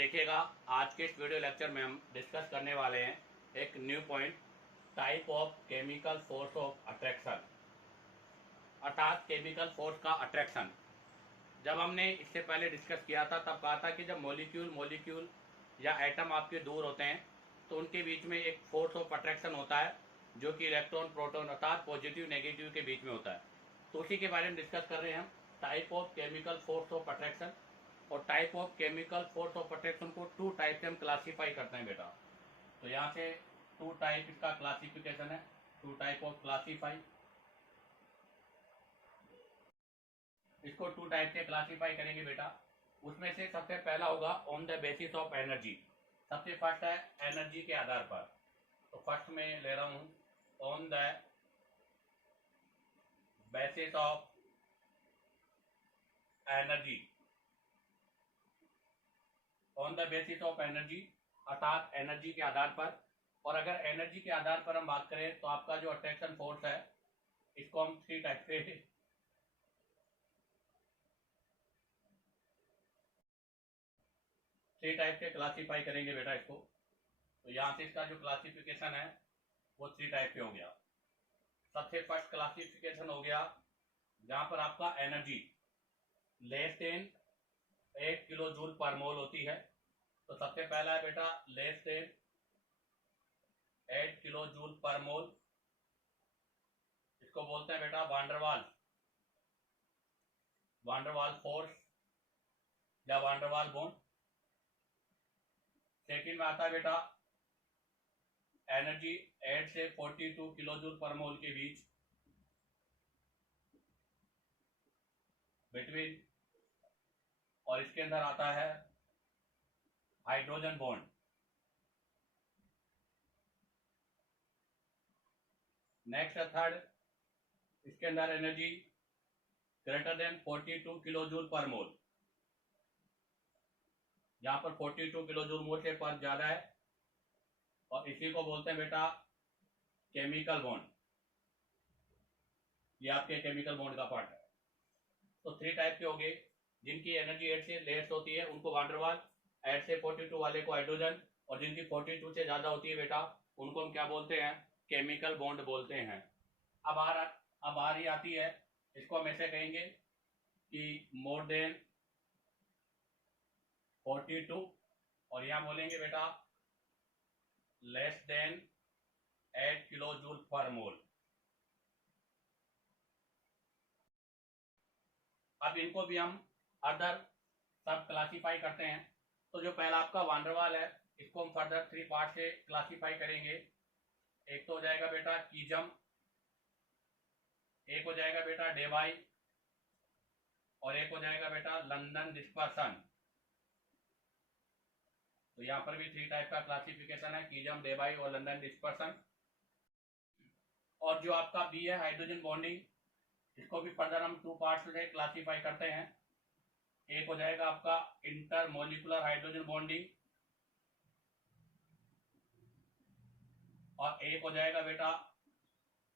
देखिएगा, आज के इस वीडियो लेक्चर में हम डिस्कस करने वाले हैं एक new point, type of chemical force of attraction, अर्थात केमिकल फोर्स का अट्रैक्शन। जब हमने इससे पहले डिस्कस किया था तब कहा था कि जब मॉलिक्यूल या एटम आपके दूर होते हैं तो उनके बीच में एक फोर्स ऑफ अट्रैक्शन होता है जो कि इलेक्ट्रॉन प्रोटॉन अर्थात पॉजिटिव नेगेटिव के बीच में होता है। तो उसी के बारे में डिस्कस कर रहे हैं हम, type of chemical force of attraction. और type of chemical force of attraction को टू टाइप से हम क्लासीफाई करते हैं बेटा। तो यहाँ से टू टाइप इसका क्लासिफिकेशन है, टू टाइप ऑफ क्लासीफाई। इसको टू टाइप से क्लासीफाई करेंगे बेटा। उसमें से सबसे पहला होगा on the basis of energy. सबसे फर्स्ट है एनर्जी के आधार पर। तो फर्स्ट में ले रहा हूँ on the basis of energy. On the basis of energy अर्थात एनर्जी के आधार पर। और अगर एनर्जी के आधार पर हम बात करें तो आपका जो अट्रैक्शन फोर्स है इसको हम थ्री टाइप से क्लासीफाई करेंगे बेटा इसको। तो यहाँ से इसका जो क्लासिफिकेशन है वो थ्री टाइप पे हो गया। सबसे फर्स्ट क्लासिफिकेशन हो गया जहाँ पर आपका energy less than 8 kilo joule per mole होती है। तो सबसे पहला है बेटा less than 8 kilo joule per मोल। इसको बोलते हैं बेटा वांडरवाल फोर्स या वांडरवाल बॉन्ड। सेकंड में आता है बेटा एनर्जी 8 से 42 किलो जूल पर मोल के बीच बिटवीन, और इसके अंदर आता है हाइड्रोजन बॉन्ड। नेक्स्ट है थर्ड, इसके अंदर energy greater than 42 kilo joule per mole. यहाँ पर 42 किलो जूल मोल से पर ज्यादा है और इसी को बोलते हैं बेटा केमिकल बॉन्ड। ये आपके केमिकल बॉन्ड का पार्ट है। तो थ्री टाइप के हो गए, जिनकी एनर्जी 8 से लेस होती है उनको वांडरवाल, 8 से 42 वाले को हाइड्रोजन, और जिनकी 42 से ज्यादा होती है बेटा उनको हम क्या बोलते हैं, केमिकल बॉन्ड बोलते हैं। अब आ रही आती है, इसको हम ऐसे कहेंगे कि मोर देन 42, और यहां बोलेंगे बेटा less than 8 kilo joule per मोल। अब इनको भी हम अदर सब क्लासीफाई करते हैं। तो जो पहला आपका वांडरवाल है इसको हम फर्दर थ्री पार्ट से क्लासीफाई करेंगे। एक तो हो जाएगा बेटा कीजम, एक हो जाएगा बेटा डेबाई, और एक हो जाएगा बेटा लंदन डिस्पर्सन। तो यहाँ पर भी थ्री टाइप का क्लासिफिकेशन है, कीजम, डेबाई और लंदन डिस्पर्सन। और जो आपका बी है हाइड्रोजन बॉन्डिंग, इसको भी फर्दर हम टू पार्ट्स से क्लासीफाई करते हैं। एक हो जाएगा आपका इंटरमोलिकुलर हाइड्रोजन बॉन्डिंग, और एक हो जाएगा बेटा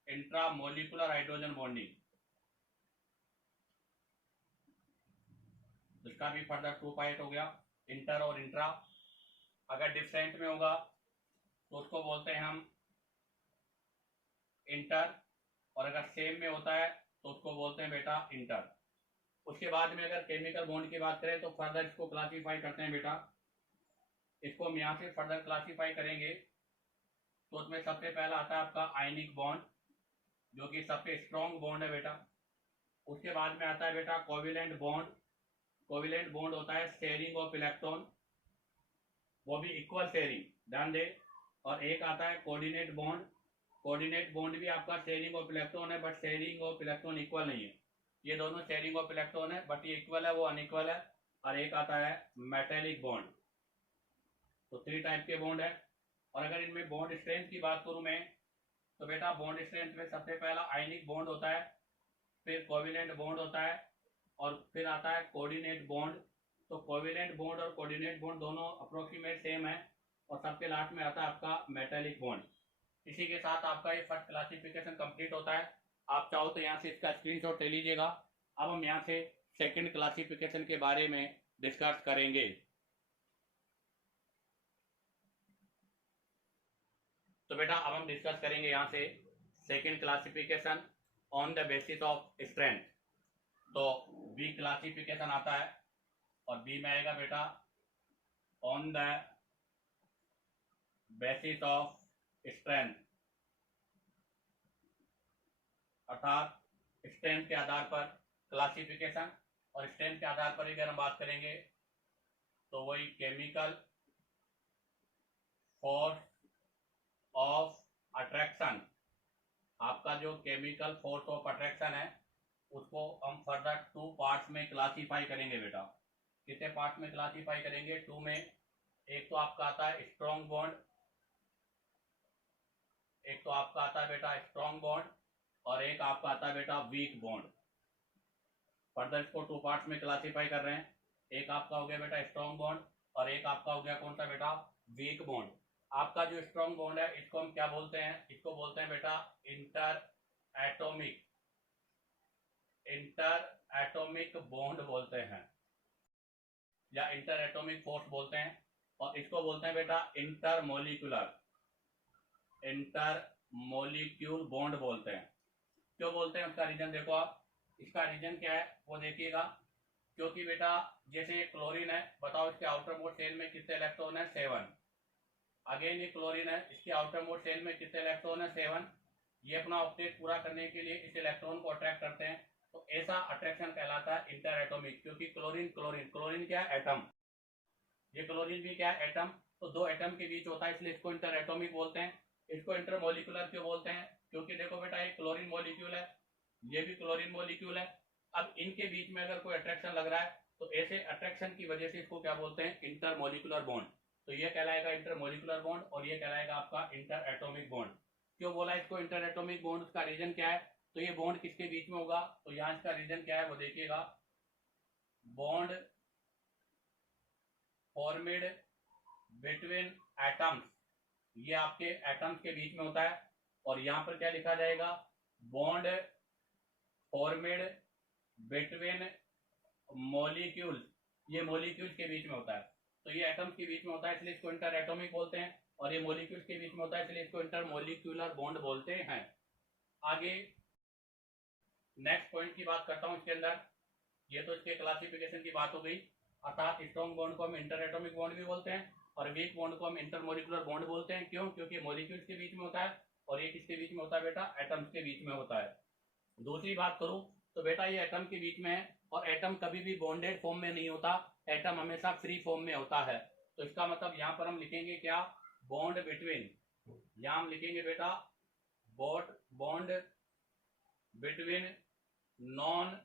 इंट्रामोलिकुलर हाइड्रोजन बॉन्डिंग। इसका भी फर्दर टू पार्ट हो गया, इंटर और इंट्रा। अगर डिफरेंट में होगा तो उसको बोलते हैं हम इंटर, और अगर सेम में होता है तो उसको बोलते हैं बेटा इंटर। उसके बाद में अगर केमिकल बॉन्ड की बात करें तो फर्दर इसको क्लासीफाई करते हैं बेटा। इसको हम यहाँ से फर्दर क्लासीफाई करेंगे तो उसमें सबसे पहला आता है आपका आयनिक बॉन्ड, जो कि सबसे स्ट्रॉन्ग बॉन्ड है बेटा। उसके बाद में आता है बेटा कोविलेंट बॉन्ड। कोविलेंट बॉन्ड होता है शेयरिंग ऑफ इलेक्ट्रॉन, वो भी इक्वल शेयरिंग, ध्यान दे। और एक आता है कोऑर्डिनेट बॉन्ड। कोऑर्डिनेट बॉन्ड भी आपका शेयरिंग ऑफ इलेक्ट्रॉन है, but sharing of electron equal नहीं है। ये दोनों शेयरिंग ऑफ इलेक्ट्रॉन है, बट ये इक्वल है, वो अनइक्वल है। और एक आता है मेटेलिक बॉन्ड। तो थ्री टाइप के बॉन्ड है। और अगर इनमें बॉन्ड स्ट्रेंथ की बात करूं मैं, तो बेटा बॉन्ड स्ट्रेंथ में सबसे पहला आयनिक बॉन्ड होता है, फिर कोविलेंट बॉन्ड होता है, और फिर आता है कोऑर्डिनेट बॉन्ड। तो कोविलेंट बॉन्ड और कोऑर्डिनेट बॉन्ड दोनों अप्रोक्सीमेट सेम है, और सबके लास्ट में आता है आपका मेटेलिक बॉन्ड। इसी के साथ आपका ये फर्स्ट क्लासिफिकेशन कंप्लीट होता है। आप चाहो तो यहाँ से इसका स्क्रीनशॉट ले लीजिएगा। अब हम यहाँ से सेकंड क्लासिफिकेशन के बारे में डिस्कस करेंगे। तो बेटा अब हम डिस्कस करेंगे यहाँ से second classification on the basis of strength. तो बी क्लासिफिकेशन आता है और बी में आएगा बेटा on the basis of strength, अर्थात स्ट्रेंथ के आधार पर क्लासिफिकेशन। और स्ट्रेंथ के आधार पर अगर हम बात करेंगे तो वही केमिकल फोर्स ऑफ अट्रैक्शन, आपका जो केमिकल फोर्स ऑफ अट्रैक्शन है उसको हम फर्दर 2 पार्ट्स में क्लासीफाई करेंगे बेटा। कितने पार्ट में क्लासीफाई करेंगे? 2 में। एक तो आपका आता है स्ट्रॉन्ग बॉन्ड, एक तो आपका आता है बेटा स्ट्रॉन्ग बॉन्ड और एक आपका आता है बेटा वीक बॉन्ड। फर्दर इसको 2 पार्ट्स में क्लासीफाई कर रहे हैं। एक आपका हो गया बेटा स्ट्रॉन्ग बॉन्ड और एक आपका हो गया कौन सा बेटा? Weak bond. आपका जो स्ट्रॉन्ग बॉन्ड है इसको हम क्या बोलते हैं? इसको बोलते हैं बेटा इंटर एटॉमिक बॉन्ड बोलते हैं या इंटर एटॉमिक फोर्स बोलते हैं। और इसको बोलते हैं बेटा इंटर मोलिक्यूल बॉन्ड बोलते हैं। क्यों बोलते हैं उसका रीजन देखो आप। इसका रीजन क्या है वो देखिएगा। क्योंकि बेटा जैसे क्लोरीन है, बताओ इसके आउटर मोस्ट शेल में कितने इलेक्ट्रॉन है? 7। अगेन ये क्लोरीन है, इसके आउटर मोस्ट शेल में कितने इलेक्ट्रॉन है? 7। ये अपना ऑक्टेट पूरा करने के लिए इस इलेक्ट्रॉन को अट्रैक्ट करते हैं, तो ऐसा अट्रैक्शन कहलाता है इंटर एटॉमिक। क्योंकि क्लोरीन क्या है? एटम। ये क्लोरीन भी क्या है? एटम। तो 2 एटम के बीच होता है, इसलिए इसको इंटर एटॉमिक बोलते हैं। इसको इंटर मोलिकुलर क्यों बोलते हैं? क्योंकि देखो बेटा ये क्लोरीन मॉलिक्यूल है, ये भी क्लोरीन मॉलिक्यूल है। अब इनके बीच में अगर कोई अट्रैक्शन लग रहा है तो ऐसे अट्रैक्शन की वजह से इसको क्या बोलते हैं? Inter molecular bond. तो ये कहलाएगा इंटर मोलिकुलर बॉन्ड और ये कहलाएगा आपका इंटर एटॉमिक बॉन्ड। क्यों बोला इसको इंटर एटॉमिक बॉन्ड? उसका रीजन क्या है? तो ये बॉन्ड किसके बीच में होगा? तो यहाँ इसका रीजन क्या है वो देखिएगा। बॉन्ड फॉर्मेड बिटवीन एटम्स, ये आपके एटम्स के बीच में होता है। और यहाँ पर क्या लिखा जाएगा? बॉन्ड फॉर्मेड बिटवीन मॉलिक्यूल्स, ये मॉलिक्यूल्स के बीच में होता है। तो ये एटम्स के बीच में होता है इसलिए इसको इंटर एटॉमिक बोलते हैं, और ये मॉलिक्यूल्स के बीच में होता है इसलिए इसको इंटर मोलिक्यूलर बॉन्ड बोलते हैं। आगे नेक्स्ट पॉइंट की बात करता हूं इसके अंदर। ये तो इसके क्लासिफिकेशन की बात हो गई, अर्थात स्ट्रॉन्ग बॉन्ड को हम इंटर एटॉमिक बॉन्ड भी बोलते हैं और वीक बॉन्ड को हम इंटर मोलिकुलर बॉन्ड बोलते हैं। क्यों? क्योंकि मॉलिक्यूल्स के बीच में होता है और ये किसके बीच में होता है बेटा? एटम्स के बीच में होता है। दूसरी बात करूं तो बेटा ये एटम के बीच में है और एटम कभी भी बॉन्डेड फॉर्म में नहीं होता, एटम हमेशा फ्री फॉर्म में होता है। तो इसका मतलब यहां पर हम लिखेंगे क्या? बॉन्ड बिटवीन, यहां हम लिखेंगे बेटा bond between non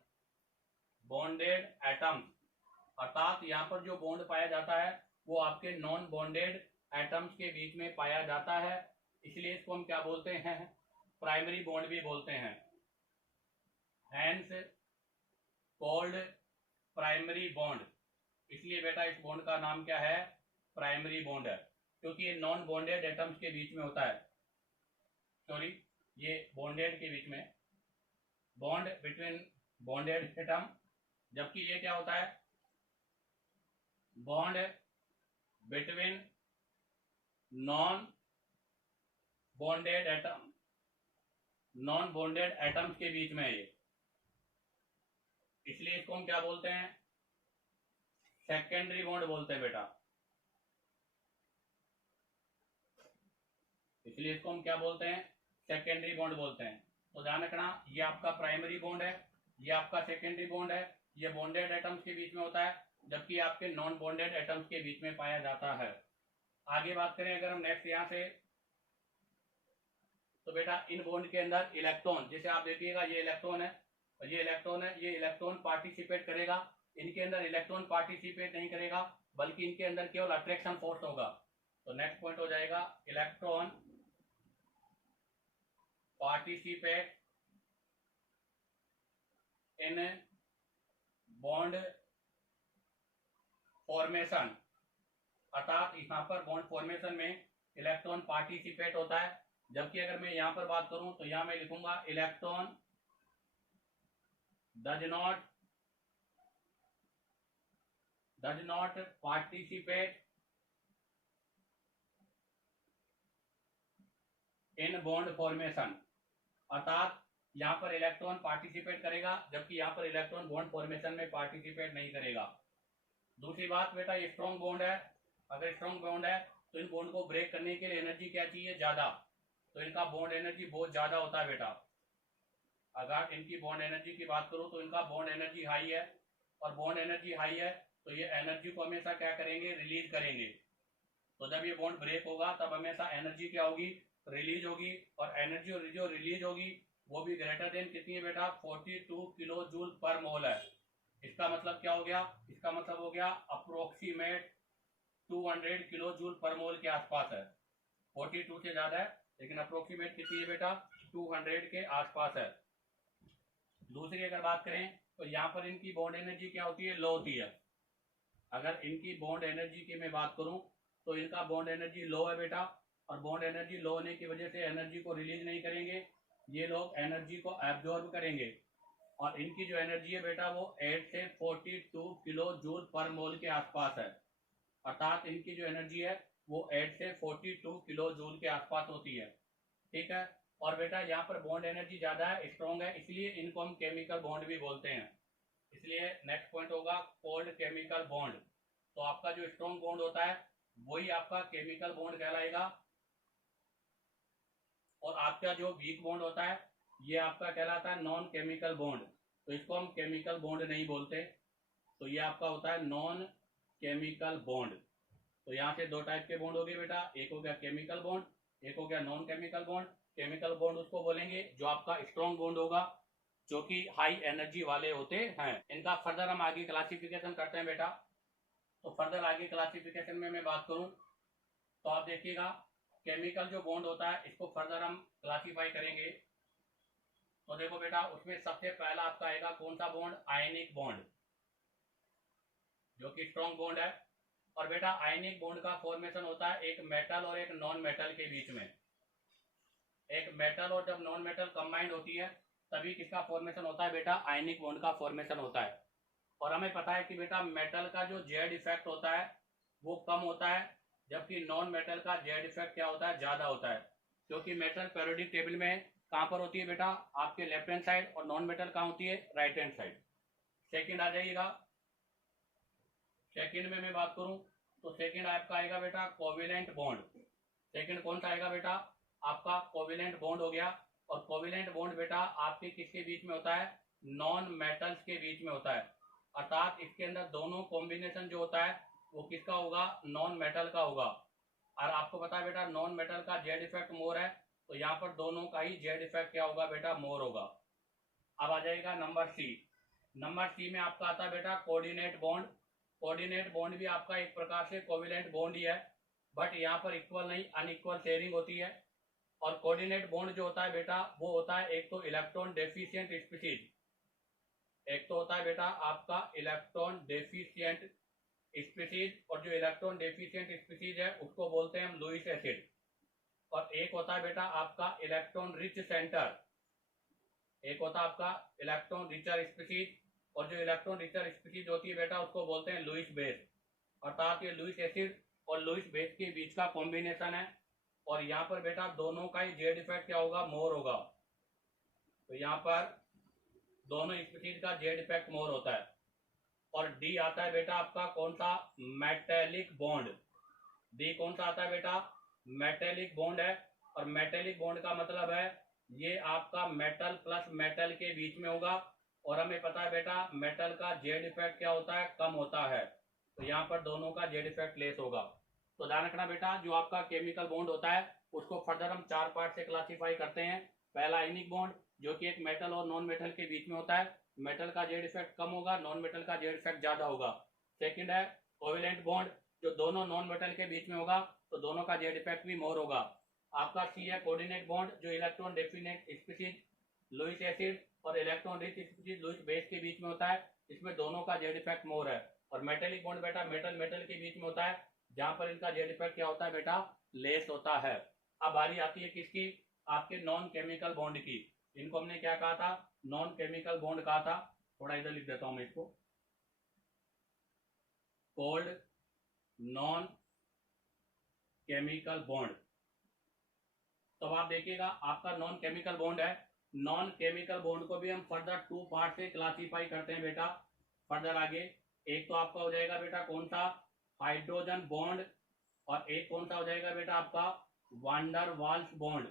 bonded atoms, अर्थात यहां पर जो बॉन्ड पाया जाता है वो आपके नॉन बॉन्डेड एटम्स के बीच में पाया जाता है, इसलिए इसको हम क्या बोलते हैं? प्राइमरी बॉन्ड भी बोलते हैं। Hence called primary bond. इसलिए बेटा इस बॉन्ड का नाम क्या है? प्राइमरी बॉन्ड है, क्योंकि ये नॉन बॉन्डेड एटम्स के बीच में होता है। सॉरी, ये बॉन्डेड के बीच में, बॉन्ड बिटवीन बॉन्डेड एटम, जबकि ये क्या होता है? Bond between non bonded atom, non bonded atoms के बीच में है ये, इसलिए इसको हम क्या बोलते हैं? सेकेंडरी बॉन्ड बोलते हैं बेटा। इसलिए इसको हम क्या बोलते हैं? सेकेंडरी बॉन्ड बोलते हैं। तो ध्यान रखना, ये आपका प्राइमरी बॉन्ड है, ये आपका सेकेंडरी बॉन्ड है। ये बॉन्डेड एटम्स के बीच में होता है, जबकि आपके नॉन बॉन्डेड एटम्स के बीच में पाया जाता है। आगे बात करें अगर हम नेक्स्ट यहां से, तो बेटा इन बॉन्ड के अंदर इलेक्ट्रॉन, जैसे आप देखिएगा ये इलेक्ट्रॉन है और ये इलेक्ट्रॉन है, ये इलेक्ट्रॉन पार्टिसिपेट करेगा। इनके अंदर इलेक्ट्रॉन पार्टिसिपेट नहीं करेगा, बल्कि इनके अंदर केवल अट्रैक्शन फोर्स होगा। तो नेक्स्ट पॉइंट हो जाएगा electron participate in bond formation, अर्थात यहाँ पर बॉन्ड फॉर्मेशन में इलेक्ट्रॉन पार्टिसिपेट होता है। जबकि अगर मैं यहां पर बात करूं तो यहां मैं लिखूंगा electron does not participate in bond formation, अर्थात यहाँ पर इलेक्ट्रॉन पार्टिसिपेट करेगा जबकि यहाँ पर इलेक्ट्रॉन बॉन्ड फॉर्मेशन में पार्टिसिपेट नहीं करेगा। दूसरी बात बेटा, ये स्ट्रॉन्ग बॉन्ड है, अगर स्ट्रॉन्ग बॉन्ड है तो इन बॉन्ड को ब्रेक करने के लिए एनर्जी क्या चाहिए, ज्यादा, तो इनका बॉन्ड एनर्जी बहुत ज्यादा होता है बेटा। अगर इनकी बॉन्ड एनर्जी की बात करूं तो इनका बॉन्ड एनर्जी हाई है, और बॉन्ड एनर्जी हाई है तो ये एनर्जी को हमेशा क्या करेंगे, रिलीज करेंगे। तो जब ये बॉन्ड ब्रेक होगा तब हमेशा एनर्जी क्या होगी, रिलीज होगी, और एनर्जी जो रिलीज होगी वो भी ग्रेटर देन कितनी है बेटा, 42 किलो जूल पर मोल है। इसका मतलब क्या हो गया, इसका मतलब हो गया अप्रोक्सीमेट 200 किलो जूल पर मोल के आसपास है। 42 से ज्यादा है लेकिन अप्रोक्सीमेट कितनी है बेटा, 200 के आसपास है। दूसरी अगर बात करें तो यहाँ पर इनकी बॉन्ड एनर्जी क्या होती है, लो होती है। अगर इनकी बॉन्ड एनर्जी की मैं बात करूं तो इनका बॉन्ड एनर्जी लो है बेटा, और बॉन्ड एनर्जी लो होने की वजह से एनर्जी को रिलीज नहीं करेंगे, ये लोग एनर्जी को एब्जॉर्ब करेंगे। और इनकी जो एनर्जी है बेटा वो 8 से 42 किलो जूल पर मोल के आसपास है, अर्थात इनकी जो एनर्जी है वो 8 से 42 किलो जूल के आसपास होती है। ठीक है, और बेटा यहाँ पर बॉन्ड एनर्जी ज्यादा है, स्ट्रॉन्ग है, इसलिए इनको हम केमिकल बॉन्ड भी बोलते हैं। इसलिए नेक्स्ट पॉइंट होगा कोल्ड केमिकल बॉन्ड। तो आपका जो स्ट्रॉन्ग बॉन्ड होता है वही आपका केमिकल बॉन्ड कहलाएगा, और आपका जो वीक बॉन्ड होता है ये आपका कहलाता है नॉन केमिकल बॉन्ड। तो इसको हम केमिकल बॉन्ड नहीं बोलते, तो ये आपका होता है नॉन केमिकल बॉन्ड। तो यहाँ से दो टाइप के बॉन्ड हो गए बेटा, एक हो गया केमिकल बॉन्ड, एक हो गया non chemical bond. Chemical bond उसको बोलेंगे जो आपका स्ट्रॉन्ग बॉन्ड होगा, जो कि हाई एनर्जी वाले होते हैं। इनका फर्दर हम आगे क्लासिफिकेशन करते हैं बेटा। तो फर्दर आगे क्लासिफिकेशन में मैं बात करूं तो आप देखिएगा केमिकल जो बॉन्ड होता है इसको फर्दर हम क्लासीफाई करेंगे। तो देखो बेटा, उसमें सबसे पहला आपका आएगा कौन सा बॉन्ड, आयनिक बॉन्ड, जो कि स्ट्रॉन्ग बॉन्ड है। और बेटा आयनिक बॉन्ड का फॉर्मेशन होता है एक मेटल और एक नॉन मेटल के बीच में। एक मेटल और जब नॉन मेटल कंबाइंड होती है तभी किसका फॉर्मेशन होता है बेटा, आयनिक बॉन्ड का फॉर्मेशन होता है। और हमें पता है कि बेटा मेटल का जो जेड इफेक्ट होता है वो कम होता है, जबकि नॉन मेटल का जेड इफेक्ट क्या होता है, ज्यादा होता है। क्योंकि मेटल पेरियोडिक टेबल में कहां पर होती है बेटा, आपके लेफ्ट हैंड साइड, और नॉन मेटल कहां होती है, राइट हैंड साइड। सेकंड आ जाइएगा, सेकंड में मैं बात करूं तो सेकंड आपका आएगा बेटा कोवेलेंट बॉन्ड। सेकंड कौन सा आएगा बेटा, आपका कोवेलेंट बॉन्ड हो गया। और कोवेलेंट बॉन्ड बेटा आपके किसके बीच में होता है, नॉन मेटल्स के बीच में होता है, अर्थात इसके अंदर दोनों कॉम्बिनेशन जो होता है वो किसका होगा, नॉन मेटल का होगा। और आपको पता है बेटा नॉन मेटल का जेड इफेक्ट मोर है, तो यहाँ पर दोनों का ही जेड इफेक्ट क्या होगा बेटा, मोर होगा। अब आ जाएगा नंबर सी। नंबर सी में आपका आता है बेटा कोऑर्डिनेट बॉन्ड। कोऑर्डिनेट बॉन्ड भी आपका एक प्रकार से कोवेलेंट बॉन्ड ही है, बट यहाँ पर इक्वल नहीं अनइक्वल शेयरिंग होती है। और कोऑर्डिनेट बॉन्ड जो होता है बेटा वो होता है एक तो इलेक्ट्रॉन डेफिशिएंट स्पीशीज, एक तो होता है बेटा आपका इलेक्ट्रॉन डेफिशिएंट स्पीशीज, और जो इलेक्ट्रॉन डेफिशिएंट स्पीशीज है उसको बोलते हैं हम लुईस एसिड। और एक होता है बेटा आपका इलेक्ट्रॉन रिच सेंटर, एक होता है आपका इलेक्ट्रॉन रिचर स्पीशीज, और जो इलेक्ट्रॉन रिचर स्पीशीज होती है बेटा उसको बोलते हैं लुईस बेस। अर्थात ये लुईस एसिड और लुईस बेस के बीच का कॉम्बिनेशन है, और यहाँ पर बेटा दोनों का ही जेड इफेक्ट क्या होगा, मोर होगा। तो यहाँ पर दोनों स्पीशीज का जेड इफेक्ट मोर होता है। और डी आता है बेटा आपका कौन सा, मेटेलिक बॉन्ड। डी कौन सा आता है बेटा, मेटेलिक बॉन्ड है। और मेटेलिक बॉन्ड का मतलब है ये आपका मेटल प्लस मेटल के बीच में होगा, और हमें पता है बेटा मेटल का जेड इफेक्ट क्या होता है, कम होता है। तो यहाँ पर दोनों का जेड इफेक्ट लेस होगा। तो ध्यान रखना बेटा, जो आपका केमिकल बॉन्ड होता है उसको फर्दर हम 4 पार्ट से क्लासीफाई करते हैं। पहला आयनिक बॉन्ड, जो कि एक मेटल और नॉन मेटल के बीच में होता है, मेटल का जेड इफेक्ट कम होगा, नॉन मेटल का जेड इफेक्ट ज्यादा होगा। सेकंड है कोवेलेंट बॉन्ड, जो दोनों नॉन मेटल के बीच में होगा तो दोनों का जेड इफेक्ट भी मोर होगा। आपका सी है कोऑर्डिनेट बॉन्ड, जो electron deficient species Lewis acid और electron rich species Lewis base के बीच में होता है, इसमें दोनों का जेड इफेक्ट मोर है। और मेटेलिक बॉन्ड बेटा मेटल मेटल के बीच में होता है, जहां पर इनका जेड इफेक्ट क्या होता है बेटा, लेस होता है। अब बारी आती है किसकी, आपके नॉन केमिकल बॉन्ड की। इनको हमने क्या कहा था, नॉन केमिकल बॉन्ड कहा था। थोड़ा इधर लिख देता हूं मैं इसको, कोल्ड नॉन केमिकल बॉन्ड। तो अब आप देखिएगा आपका नॉन केमिकल बॉन्ड है, नॉन केमिकल बॉन्ड को भी हम फर्दर 2 पार्ट से क्लासीफाई करते हैं बेटा। फर्दर आगे एक तो आपका हो जाएगा बेटा कौन सा, हाइड्रोजन बॉन्ड, और एक कौन सा हो जाएगा बेटा आपका वांडर वाल्स बॉन्ड।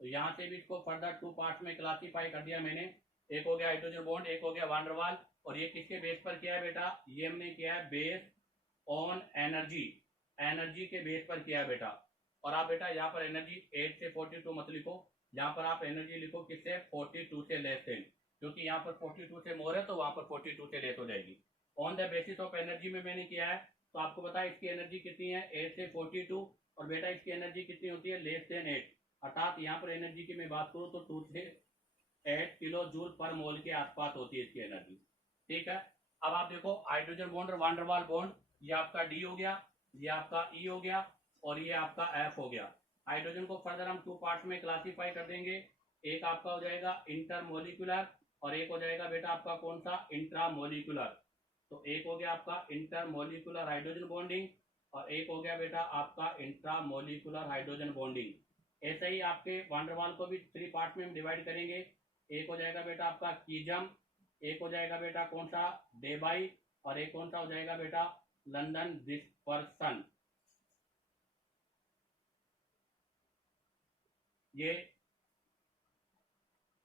तो यहाँ से भी इसको फर्दर 2 पार्ट में क्लासीफाई कर दिया मैंने, एक हो गया हाइड्रोजन बॉन्ड, एक हो गया वांडरवाल। और ये किसके बेस पर किया है बेटा, ये हमने किया है बेस ऑन एनर्जी, एनर्जी के बेस पर किया है बेटा। और आप बेटा यहाँ पर एनर्जी 8 से 42 मत लिखो, यहाँ पर आप एनर्जी लिखो किससे, 42 से लेस देन, क्योंकि यहाँ पर 42 से मोर है तो वहां पर 42 से लेस हो जाएगी। On the basis of energy में मैंने किया है, तो आपको पता है इसकी एनर्जी कितनी है 8 से 42, और बेटा इसकी एनर्जी कितनी होती है लेस देन 8, अर्थात यहाँ पर एनर्जी की मैं बात करूँ तो 2 से 8 किलो जूल पर मोल के आसपास होती है इसकी एनर्जी। ठीक है, अब आप देखो हाइड्रोजन बॉन्ड और वांडरवाल बॉन्ड, ये आपका डी हो गया, ये आपका ई हो गया, और ये आपका एफ हो गया। हाइड्रोजन को फर्दर हम 2 पार्ट्स में क्लासीफाई कर देंगे, एक आपका हो जाएगा इंटरमोलिकुलर, और एक हो जाएगा बेटा आपका कौन सा, इंट्रामोलिकुलर। तो एक हो गया आपका इंटरमोलिकुलर हाइड्रोजन बॉन्डिंग, और एक हो गया बेटा आपका इंट्रामोलिकुलर हाइड्रोजन बॉन्डिंग। ऐसे ही आपके वांडरवाल को भी 3 पार्ट में हम डिवाइड करेंगे, एक हो जाएगा बेटा आपका कीजम, एक हो जाएगा बेटा कौन सा, डेबाई, और एक कौन सा हो जाएगा बेटा लंदन डिस्पर्सन। ये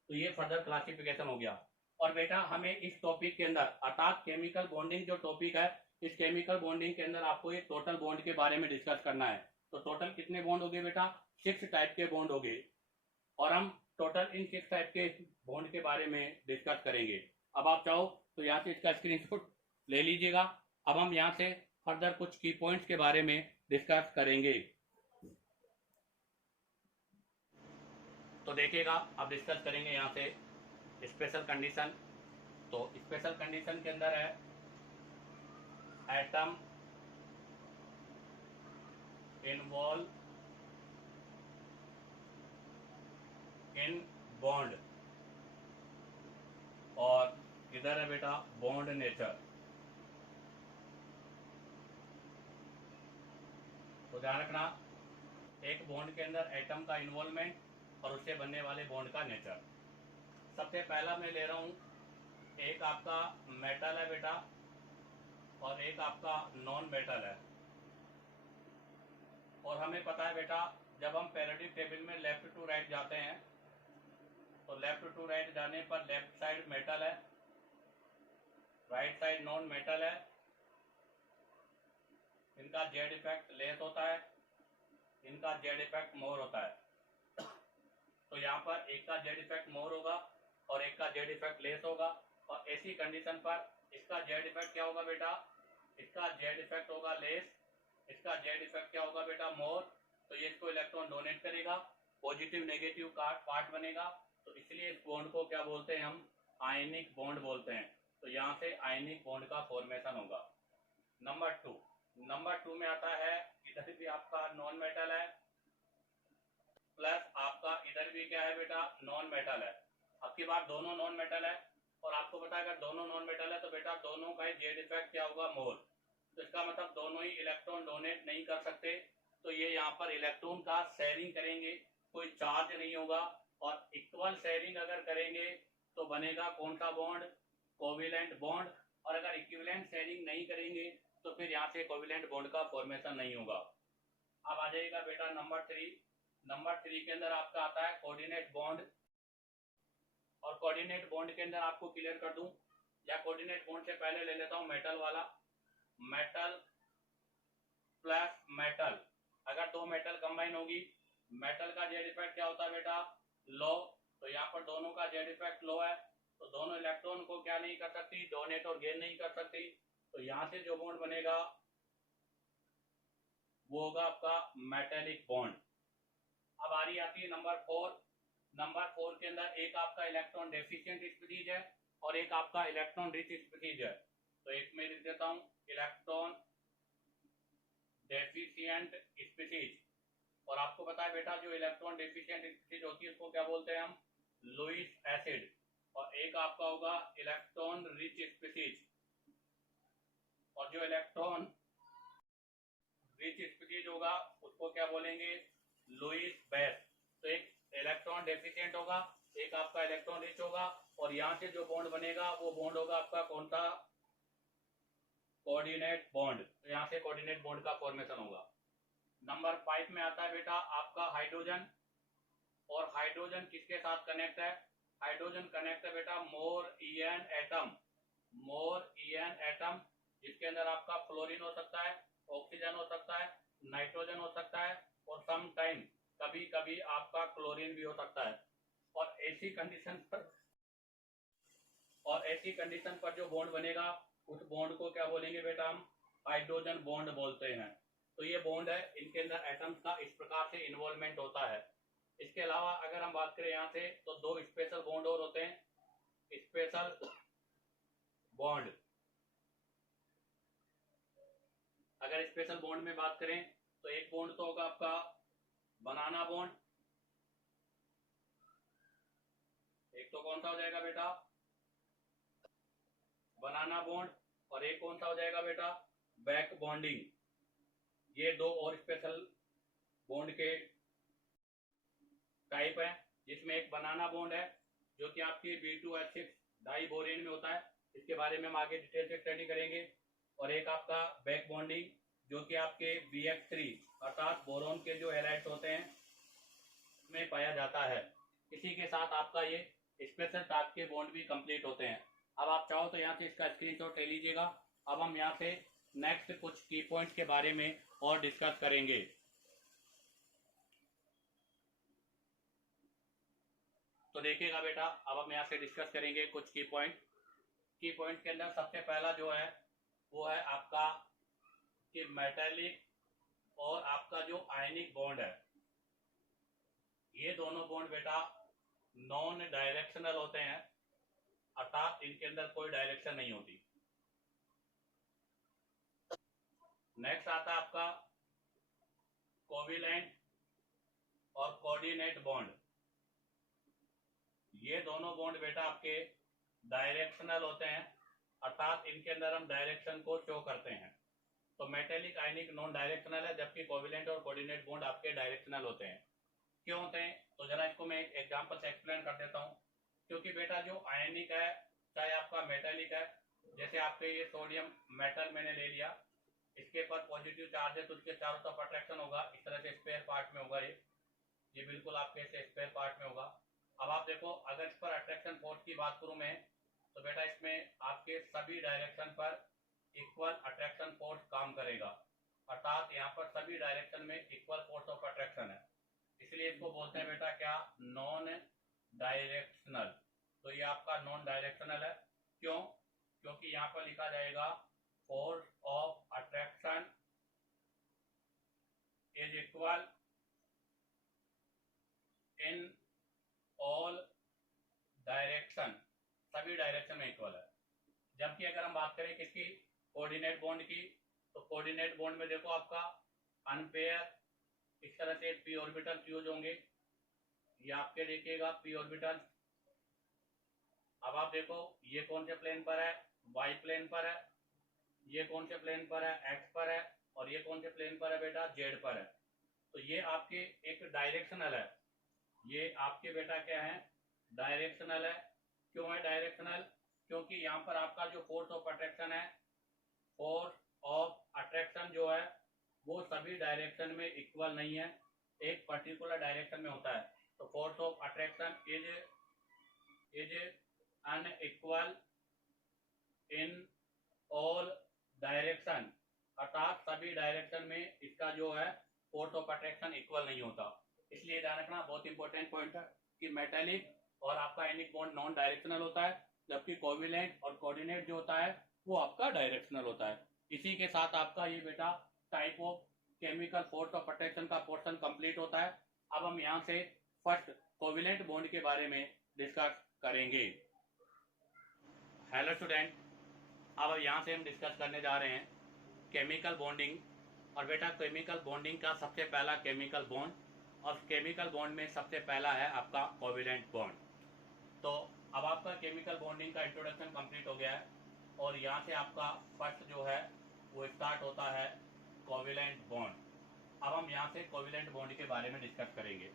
तो ये फर्दर क्लासिफिकेशन हो गया। और बेटा हमें इस टॉपिक के अंदर अर्थात केमिकल बॉन्डिंग जो टॉपिक है, इस केमिकल बॉन्डिंग के अंदर आपको एक टोटल बॉन्ड के बारे में डिस्कस करना है। तो टोटल कितने बॉन्ड हो गए बेटा, 6 टाइप के बॉन्ड हो गए, और हम टोटल इन 6 टाइप के बॉन्ड के बारे में डिस्कस करेंगे। अब आप चाहो तो यहाँ से इसका स्क्रीनशॉट ले लीजिएगा। अब हम यहाँ से फर्दर कुछ की पॉइंट्स के बारे में डिस्कस करेंगे। तो देखिएगा अब डिस्कस करेंगे यहाँ से स्पेशल कंडीशन। तो स्पेशल कंडीशन के अंदर है एटम इन्वॉल्व इन बॉन्ड, और इधर है बेटा बॉन्ड नेचर। तो ध्यान रखना एक बॉन्ड के अंदर एटम का इन्वॉल्वमेंट और उससे बनने वाले बॉन्ड का नेचर। सबसे पहला मैं ले रहा हूं, एक आपका मेटल है बेटा और एक आपका नॉन मेटल है। और हमें पता है बेटा जब हम पीरियोडिक टेबल में लेफ्ट टू राइट जाते हैं तो लेफ्ट टू राइट जाने पर लेफ्ट साइड मेटल है, राइट साइड नॉन मेटल है। इनका जेड इफेक्ट लेस होता है, इनका जेड इफेक्ट मोर होता है। तो यहाँ पर एक का जेड इफेक्ट मोर होगा और एक का जेड इफेक्ट लेस होगा। और ऐसी कंडीशन पर इसका जेड इफेक्ट क्या होगा बेटा, इसका जेड इफेक्ट होगा लेस, इसका जेड इफेक्ट क्या होगा बेटा मोर। तो ये इसको इलेक्ट्रॉन डोनेट करेगा, पॉजिटिव नेगेटिव का पार्ट बनेगा। तो इसलिए इस बॉन्ड को क्या बोलते हैं हम, आयनिक बॉन्ड बोलते हैं। तो यहाँ से आयनिक बॉन्ड का फॉर्मेशन होगा। नंबर टू में आता है, इधर भी आपका नॉन मेटल है प्लस आपका इधर भी क्या है बेटा नॉन मेटल है। अब की बात दोनों नॉन मेटल है, और आपको पता है अगर दोनों नॉन मेटल है तो बेटा दोनों का जेड इफेक्ट क्या होगा मोर। तो इसका मतलब दोनों ही इलेक्ट्रॉन डोनेट नहीं कर सकते, तो ये यहाँ पर इलेक्ट्रॉन का शेयरिंग करेंगे, कोई चार्ज नहीं होगा। और इक्वल शेयरिंग अगर करेंगे तो बनेगा कौन सा बॉन्ड, कोविलेंट बॉन्ड। और अगर इक्विवेलेंट शेयरिंग नहीं करेंगे तो फिर यहाँ से कोविलेंट बॉन्ड का फॉर्मेशन नहीं होगा। अब आ जाएगा बेटा नंबर थ्री के अंदर आपका आता है कोऑर्डिनेट बॉन्ड। और कोऑर्डिनेट बॉन्ड के अंदर आपको क्लियर कर दूं, या कोऑर्डिनेट बॉन्ड से पहले ले लेता हूं मेटल वाला, मेटल प्लस मेटल। अगर दो मेटल कंबाइन होगी, मेटल का जेड इफेक्ट क्या होता है बेटा लो, तो यहाँ पर दोनों का जेड इफेक्ट लो है, तो दोनों इलेक्ट्रॉन को क्या नहीं कर सकती, डोनेट और गेन नहीं कर सकती। तो यहाँ से जो बॉन्ड बनेगा वो होगा आपका मेटेलिक बॉन्ड। अब आ रही आती है नंबर फोर के अंदर एक आपका इलेक्ट्रॉन डेफिशिएंट स्पीशीज है और एक आपका इलेक्ट्रॉन रिच स्पीशीज है। तो एक में लिख देता हूं इलेक्ट्रॉन डेफिशिएंट स्पीशीज। और आपको पता है बेटा जो इलेक्ट्रॉन डेफिशिएंट स्पीशीज होती है उसको क्या बोलते हैं हम, लुईस एसिड। और एक आपका होगा इलेक्ट्रॉन रिच स्पीशीज, और जो इलेक्ट्रॉन रिच स्पीशीज होगा उसको क्या बोलेंगे, लुईस बेस। तो एक इलेक्ट्रॉन डेफिशिएंट होगा, एक आपका इलेक्ट्रॉन रिच होगा, और यहां से जो बॉन्ड बनेगा वो बॉन्ड होगा आपका कौन सा, कोऑर्डिनेट बॉन्ड। तो यहां से कोऑर्डिनेट बॉन्ड का फॉर्मेशन होगा। नंबर 5 में आता है बेटा आपका हाइड्रोजन, और हाइड्रोजन किसके साथ कनेक्ट है, हाइड्रोजन कनेक्ट है बेटा मोर ईएन एटम, मोर ईएन एटम, जिसके अंदर आपका फ्लोरीन हो सकता है, ऑक्सीजन हो सकता है, नाइट्रोजन हो सकता है, और सम टाइम कभी कभी आपका क्लोरीन भी हो सकता है। और ऐसी कंडीशन पर जो बॉन्ड बनेगा उस बॉन्ड को क्या बोलेंगे बेटा, हम हाइड्रोजन बॉन्ड बोलते हैं। तो ये बॉन्ड है, इनके अंदर एटम्स का इस प्रकार से इन्वॉल्वमेंट होता है। इसके अलावा अगर हम बात करें यहाँ से, तो दो स्पेशल बॉन्ड और होते हैं, स्पेशल बॉन्ड। अगर स्पेशल बॉन्ड में बात करें तो एक बॉन्ड तो होगा आपका बनाना बॉन्ड, एक तो कौन सा हो जाएगा बेटा, बनाना बॉन्ड, और एक कौन सा हो जाएगा बेटा, बैक बॉन्डिंग। ये दो और स्पेशल बॉन्ड के टाइप है, जिसमें एक बनाना बॉन्ड है जो कि आपकी B2H6 डाई बोरेन में होता है, इसके बारे में हम आगे डिटेल से स्टडी करेंगे। और एक आपका बैक बॉन्डिंग जो कि आपके BH3 अर्थात बोरोन के जो हैलाइड्स होते हैं में पाया जाता है। इसी के साथ आपका ये स्पेशल टाइप के बॉन्ड भी कंप्लीट होते हैं। अब आप चाहो तो यहाँ से इसका स्क्रीनशॉट ले लीजिएगा। अब हम यहाँ से नेक्स्ट कुछ की पॉइंट्स के बारे में और डिस्कस करेंगे। तो देखिएगा बेटा, अब हम यहाँ से डिस्कस करेंगे कुछ की पॉइंट। की पॉइंट के अंदर सबसे पहला जो है वो है आपका कि मेटालिक और आपका जो आयनिक बॉन्ड है, ये दोनों बॉन्ड बेटा नॉन डायरेक्शनल होते हैं, अर्थात इनके अंदर कोई डायरेक्शन नहीं होती। नेक्स्ट आता है आपका कोविलेंट और कोऑर्डिनेट बॉन्ड। ये दोनों बॉन्ड बेटा आपके डायरेक्शनल होते हैं, अर्थात इनके अंदर हम डायरेक्शन को शो करते हैं। तो मेटेलिक आयनिक नॉन डायरेक्शनल है, जबकि कोविलेंट और कोऑर्डिनेट बॉन्ड आपके डायरेक्शनल होते हैं। क्यों होते हैं, तो जरा इसको मैं एक एग्जांपल से एक्सप्लेन कर देता हूँ। क्योंकि बेटा जो आयनिक है चाहे आपका मेटेलिक है, जैसे आपके ये सोडियम मेटल मैंने ले लिया, इसके पर पॉजिटिव चार्ज है तो इसके चारों तरफ अट्रैक्शन होगा, इस तरह से स्पेयर पार्ट में होगा, ये बिल्कुल आपके से स्पेयर पार्ट में होगा। अब आप देखो, अगर इस पर अट्रैक्शन फोर्स की बात करूं मैं, तो बेटा इसमें आपके सभी डायरेक्शन पर इक्वल अट्रैक्शन फोर्स काम करेगा, अर्थात यहाँ पर सभी डायरेक्शन में इक्वल फोर्स ऑफ अट्रैक्शन है, इसलिए इसको बोलते हैं बेटा क्या, नॉन डायरेक्शनल। तो ये आपका नॉन डायरेक्शनल है। क्यों, क्योंकि यहाँ पर लिखा जाएगा force of attraction is equal in all direction, सभी डायरेक्शन में इक्वल है। जबकि अगर हम बात करें किसकी, कोऑर्डिनेट बॉन्ड की, तो कोऑर्डिनेट बॉन्ड में देखो आपका अनपेयर इस तरह से p ऑर्बिटल यूज होंगे, ये आपके देखिएगा p ऑर्बिटल। अब आप देखो ये कौन से प्लेन पर है, y प्लेन पर है, ये कौन से प्लेन पर है, x पर है, और ये कौन से प्लेन पर है बेटा, z पर है। तो ये आपके एक डायरेक्शनल है, ये आपके बेटा क्या है, डायरेक्शनल है। क्यों है डायरेक्शनल, क्योंकि यहाँ पर आपका जो फोर्स ऑफ अट्रैक्शन है, फोर्स ऑफ अट्रैक्शन जो है वो सभी डायरेक्शन में इक्वल नहीं है, एक पर्टिकुलर डायरेक्शन में होता है। तो force of attraction is unequal in all direction, अर्थात सभी डायरेक्शन में इसका जो है फोर्स ऑफ अट्रैक्शन इक्वल नहीं होता। इसलिए ध्यान रखना, बहुत इंपॉर्टेंट पॉइंट है कि मेटेलिक और आपका आयनिक बॉन्ड नॉन डायरेक्शनल होता है, जबकि कोविलेंट और कोऑर्डिनेट जो होता है वो आपका डायरेक्शनल होता है। इसी के साथ आपका ये बेटा type of chemical force of attraction का पोर्शन कंप्लीट होता है। अब हम यहाँ से फर्स्ट कोविलेंट बॉन्ड के बारे में डिस्कस करेंगे। हेलो स्टूडेंट, अब यहाँ से हम डिस्कस करने जा रहे हैं केमिकल बॉन्डिंग। और बेटा केमिकल बॉन्डिंग का सबसे पहला केमिकल बॉन्ड, और केमिकल बॉन्ड में सबसे पहला है आपका कोविलेंट बॉन्ड। तो अब आपका केमिकल बॉन्डिंग का इंट्रोडक्शन कंप्लीट हो गया है, और यहाँ से आपका फर्स्ट जो है वो स्टार्ट होता है कोविलेंट बॉन्ड। अब हम यहाँ से कोविलेंट बॉन्ड के बारे में डिस्कस करेंगे।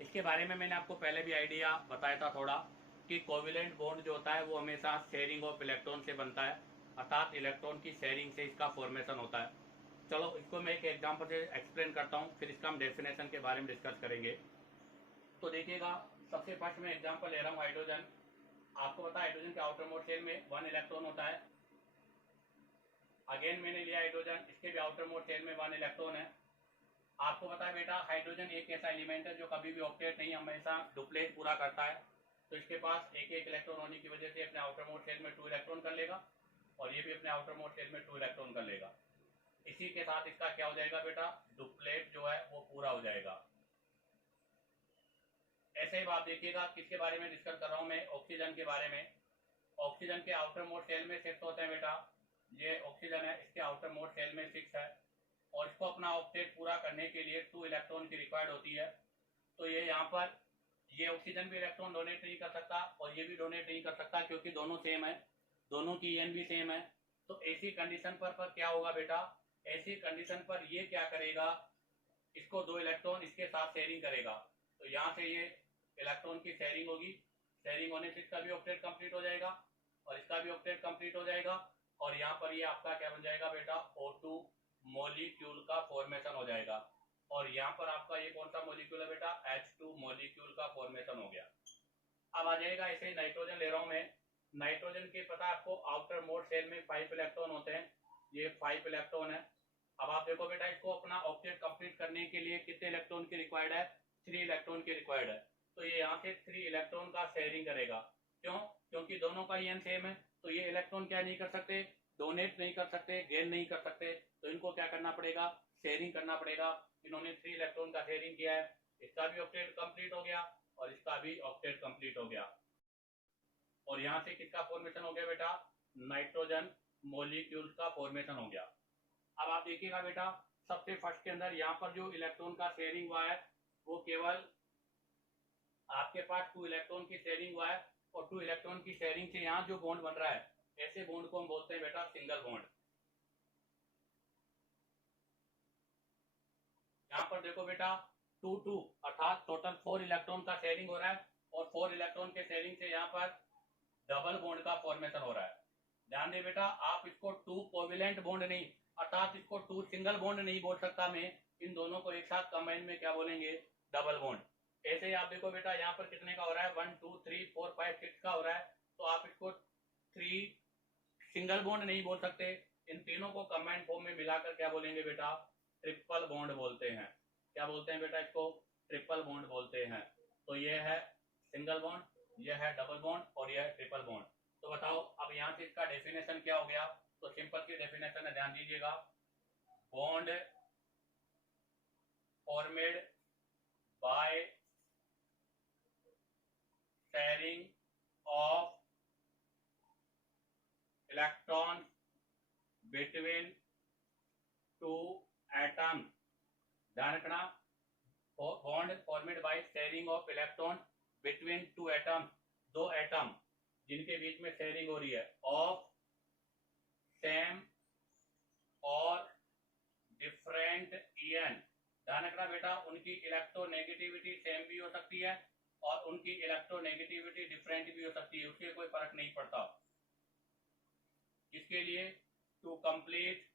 इसके बारे में मैंने आपको पहले भी आइडिया बताया था थोड़ा कि कोविलेंट बॉन्ड जो होता है वो हमेशा शेयरिंग ऑफ इलेक्ट्रॉन से बनता है, अर्थात इलेक्ट्रॉन की शेयरिंग से इसका फॉर्मेशन होता है। चलो इसको मैं एक एग्जांपल से एक्सप्लेन करता हूँ, फिर इसका हम डेफिनेशन के बारे में डिस्कस करेंगे। तो देखिएगा, सबसे फर्स्ट मैं एग्जांपल ले रहा हूँ हाइड्रोजन। आपको पता है हाइड्रोजन के आउटर मोस्ट शेल में 1 इलेक्ट्रॉन होता है। अगेन मैंने लिया हाइड्रोजन, इसके भी आउटर मोस्ट शेल में 1 इलेक्ट्रॉन है। आपको पता है बेटा हाइड्रोजन एक ऐसा एलिमेंट है जो कभी भी ऑक्टेट नहीं, हमेशा डुप्लेट पूरा करता है। तो इसके पास एक एक इलेक्ट्रॉन होने की वजह से अपने आउटर मोस्ट शेल में 2 इलेक्ट्रॉन कर लेगा, और ये भी अपने आउटर मोस्ट शेल में 2 इलेक्ट्रॉन कर लेगा। इसी के साथ इसका क्या हो जाएगा बेटा, डुप्लेट जो है वो पूरा हो जाएगा। ऐसे ही आप देखिएगा, किसके बारे में डिस्कस कर रहा हूं मैं, ऑक्सीजन के बारे में। ऑक्सीजन के आउटर मोस्ट शेल में 6 होते हैं बेटा। ये ऑक्सीजन है, इसके आउटर मोस्ट शेल में 6 है, और इसको अपना ऑक्टेट पूरा करने के लिए 2 इलेक्ट्रॉन की रिक्वायर्ड होती है। तो ये यहाँ पर ये ऑक्सीजन भी इलेक्ट्रॉन डोनेट नहीं कर सकता और ये भी डोनेट नहीं कर सकता, क्योंकि दोनों सेम है, दोनों की EN भी सेम है। तो ऐसी कंडीशन पर क्या होगा बेटा, ऐसी कंडीशन पर ये क्या करेगा, इसको 2 इलेक्ट्रॉन इसके साथ शेयरिंग करेगा। तो यहाँ से ये इलेक्ट्रॉन की शेयरिंग होगी, शेयरिंग होने से इसका भी ऑक्टेट कंप्लीट हो जाएगा और इसका भी ऑक्टेट कंप्लीट हो जाएगा, और यहाँ पर ये आपका क्या बन जाएगा बेटा, O2 मॉलिक्यूल का फॉर्मेशन हो जाएगा। और यहाँ पर आपका ये कौन सा मॉलिक्यूल है बेटा, H2 मॉलिक्यूल का फॉर्मेशन हो गया। अब आ जाएगा ऐसे ही नाइट्रोजन ले रहा हूं मैं। नाइट्रोजन के पता आपको आउटर मोस्ट शेल में 5 इलेक्ट्रॉन होते हैं, ये 5 इलेक्ट्रॉन है। अब आप देखो बेटा, इसको अपना ऑक्टेट कंप्लीट करने के लिए कितने इलेक्ट्रॉन की रिक्वायर्ड है, 3 इलेक्ट्रॉन की रिक्वायर्ड है। तो ये यहाँ से 3 इलेक्ट्रॉन का शेयरिंग करेगा। क्यों, क्योंकि दोनों का EN सेम है, तो ये इलेक्ट्रॉन क्या नहीं कर सकते, डोनेट नहीं कर सकते, गेन नहीं कर सकते। तो इनको क्या करना पड़ेगा, शेयरिंग करना पड़ेगा। इन्होंने 3 इलेक्ट्रॉन का शेयरिंग किया है, इसका भी ऑक्टेट कंप्लीट हो गया और इसका भी ऑक्टेट कंप्लीट हो गया। और यहां से किसका फॉर्मेशन हो गया बेटा, नाइट्रोजन मॉलिक्यूल्स का फॉर्मेशन हो गया। अब आप देखिएगा बेटा, सबसे फर्स्ट के अंदर यहाँ पर जो इलेक्ट्रॉन का शेयरिंग हुआ है वो केवल आपके पास 2 इलेक्ट्रॉन की शेयरिंग हुआ है, और 2 इलेक्ट्रॉन की शेयरिंग से यहाँ जो बॉन्ड बन रहा है, ऐसे बॉन्ड को हम बोलते हैं बेटा सिंगल बॉन्ड। यहाँ पर देखो बेटा 2 अर्थात टोटल 4 इलेक्ट्रॉन का शेयरिंग हो रहा है, और 4 इलेक्ट्रॉन के शेयरिंग से यहाँ पर डबल बॉन्ड का फॉर्मेशन हो रहा है। ध्यान दे बेटा, आप इसको 2 कोवेलेंट बॉन्ड नहीं, अर्थात इसको 2 सिंगल बॉन्ड नहीं बोल सकता मैं, इन दोनों को एक साथ कंबाइन में क्या बोलेंगे, डबल बॉन्ड। ऐसे ही आप देखो बेटा, यहाँ पर कितने का हो रहा है, 1 2 3 4 5 6 का हो रहा है। तो आप इसको 3 सिंगल बॉन्ड नहीं बोल सकते, इन तीनों को कंबाइन फॉर्म में मिलाकर क्या बोलेंगे बेटा, ट्रिपल बॉन्ड बोलते हैं। क्या बोलते हैं बेटा, इसको ट्रिपल बॉन्ड बोलते हैं। तो ये है सिंगल बॉन्ड, ये है डबल बॉन्ड, और ये है ट्रिपल बॉन्ड। तो बताओ अब यहाँ से इसका डेफिनेशन क्या हो गया। तो सिंपल की डेफिनेशन है, ध्यान दीजिएगा, bond formed by sharing of electron between 2 atom. ध्यान रखना, bond formed by sharing of electron between 2 atom, 2 atom जिनके बीच में शेयरिंग हो रही है, ऑफ सेम और डिफरेंट EN। ध्यान रखना बेटा, उनकी इलेक्ट्रोनेगेटिविटी सेम भी हो सकती है और उनकी इलेक्ट्रोनेगेटिविटी डिफरेंट भी हो सकती है, उससे कोई फर्क नहीं पड़ता। इसके लिए टू कंप्लीट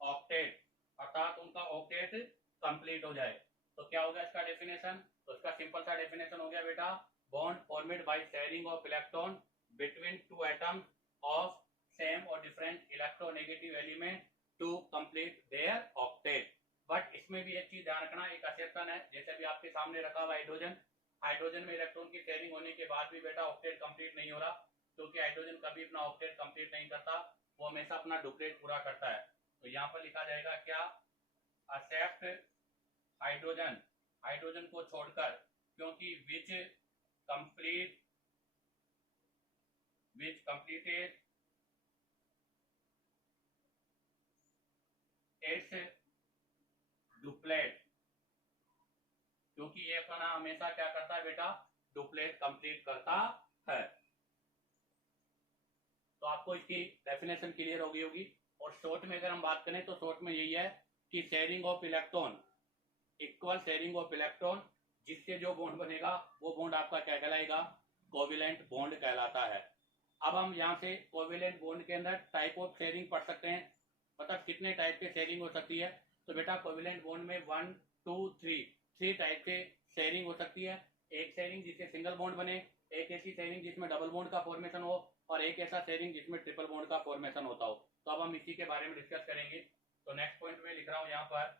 ऑक्टेट, अर्थात उनका ऑक्टेट कंप्लीट हो जाए। तो क्या हो गया इसका डेफिनेशन, तो इसका सिंपल सा डेफिनेशन हो गया बेटा, bond formed by sharing of electron between 2 atoms of same और different electronegative element to complete their octet. But इसमें भी एक चीज ध्यान रखना, एक एक्सेप्शन है, जैसे भी आपके सामने रखा हुआ हाइड्रोजन, हाइड्रोजन में इलेक्ट्रॉन की शेयरिंग होने के बाद भी बेटा ऑक्टेट कंप्लीट नहीं हो रहा, क्योंकि हाइड्रोजन कभी अपना ऑक्टेट कंप्लीट नहीं करता, वो हमेशा अपना डुप्लेट पूरा करता है। तो यहाँ पर लिखा जाएगा क्या, एक्सेप्ट हाइड्रोजन, हाइड्रोजन को छोड़कर, क्योंकि विच कंप्लीटेड इट्स डुप्लेट, क्योंकि ये अपना हमेशा क्या करता है बेटा, डुप्लेट कंप्लीट करता है। तो आपको इसकी डेफिनेशन क्लियर होगी। और शॉर्ट में अगर हम बात करें तो शॉर्ट में यही है कि sharing of electron, equal sharing of electron, जिससे जो बॉन्ड बनेगा वो बॉन्ड आपका क्या कहलाएगा, कोवेलेंट बॉन्ड कहलाता है। अब हम यहाँ से कोवेलेंट बॉन्ड के अंदर टाइप ऑफ शेयरिंग पढ़ सकते हैं, मतलब कितने टाइप के शेयरिंग हो सकती है। तो बेटा कोवेलेंट बॉन्ड में 1 2 3 टाइप से शेयरिंग हो सकती है। एक शेयरिंग जिससे सिंगल बॉन्ड बने, एक ऐसी शेयरिंग जिसमें डबल बॉन्ड का फॉर्मेशन हो, और एक ऐसा शेयरिंग जिसमें ट्रिपल बॉन्ड का फॉर्मेशन होता हो। तो अब हम इसी के बारे में डिस्कस करेंगे। तो नेक्स्ट पॉइंट में लिख रहा हूं यहाँ पर,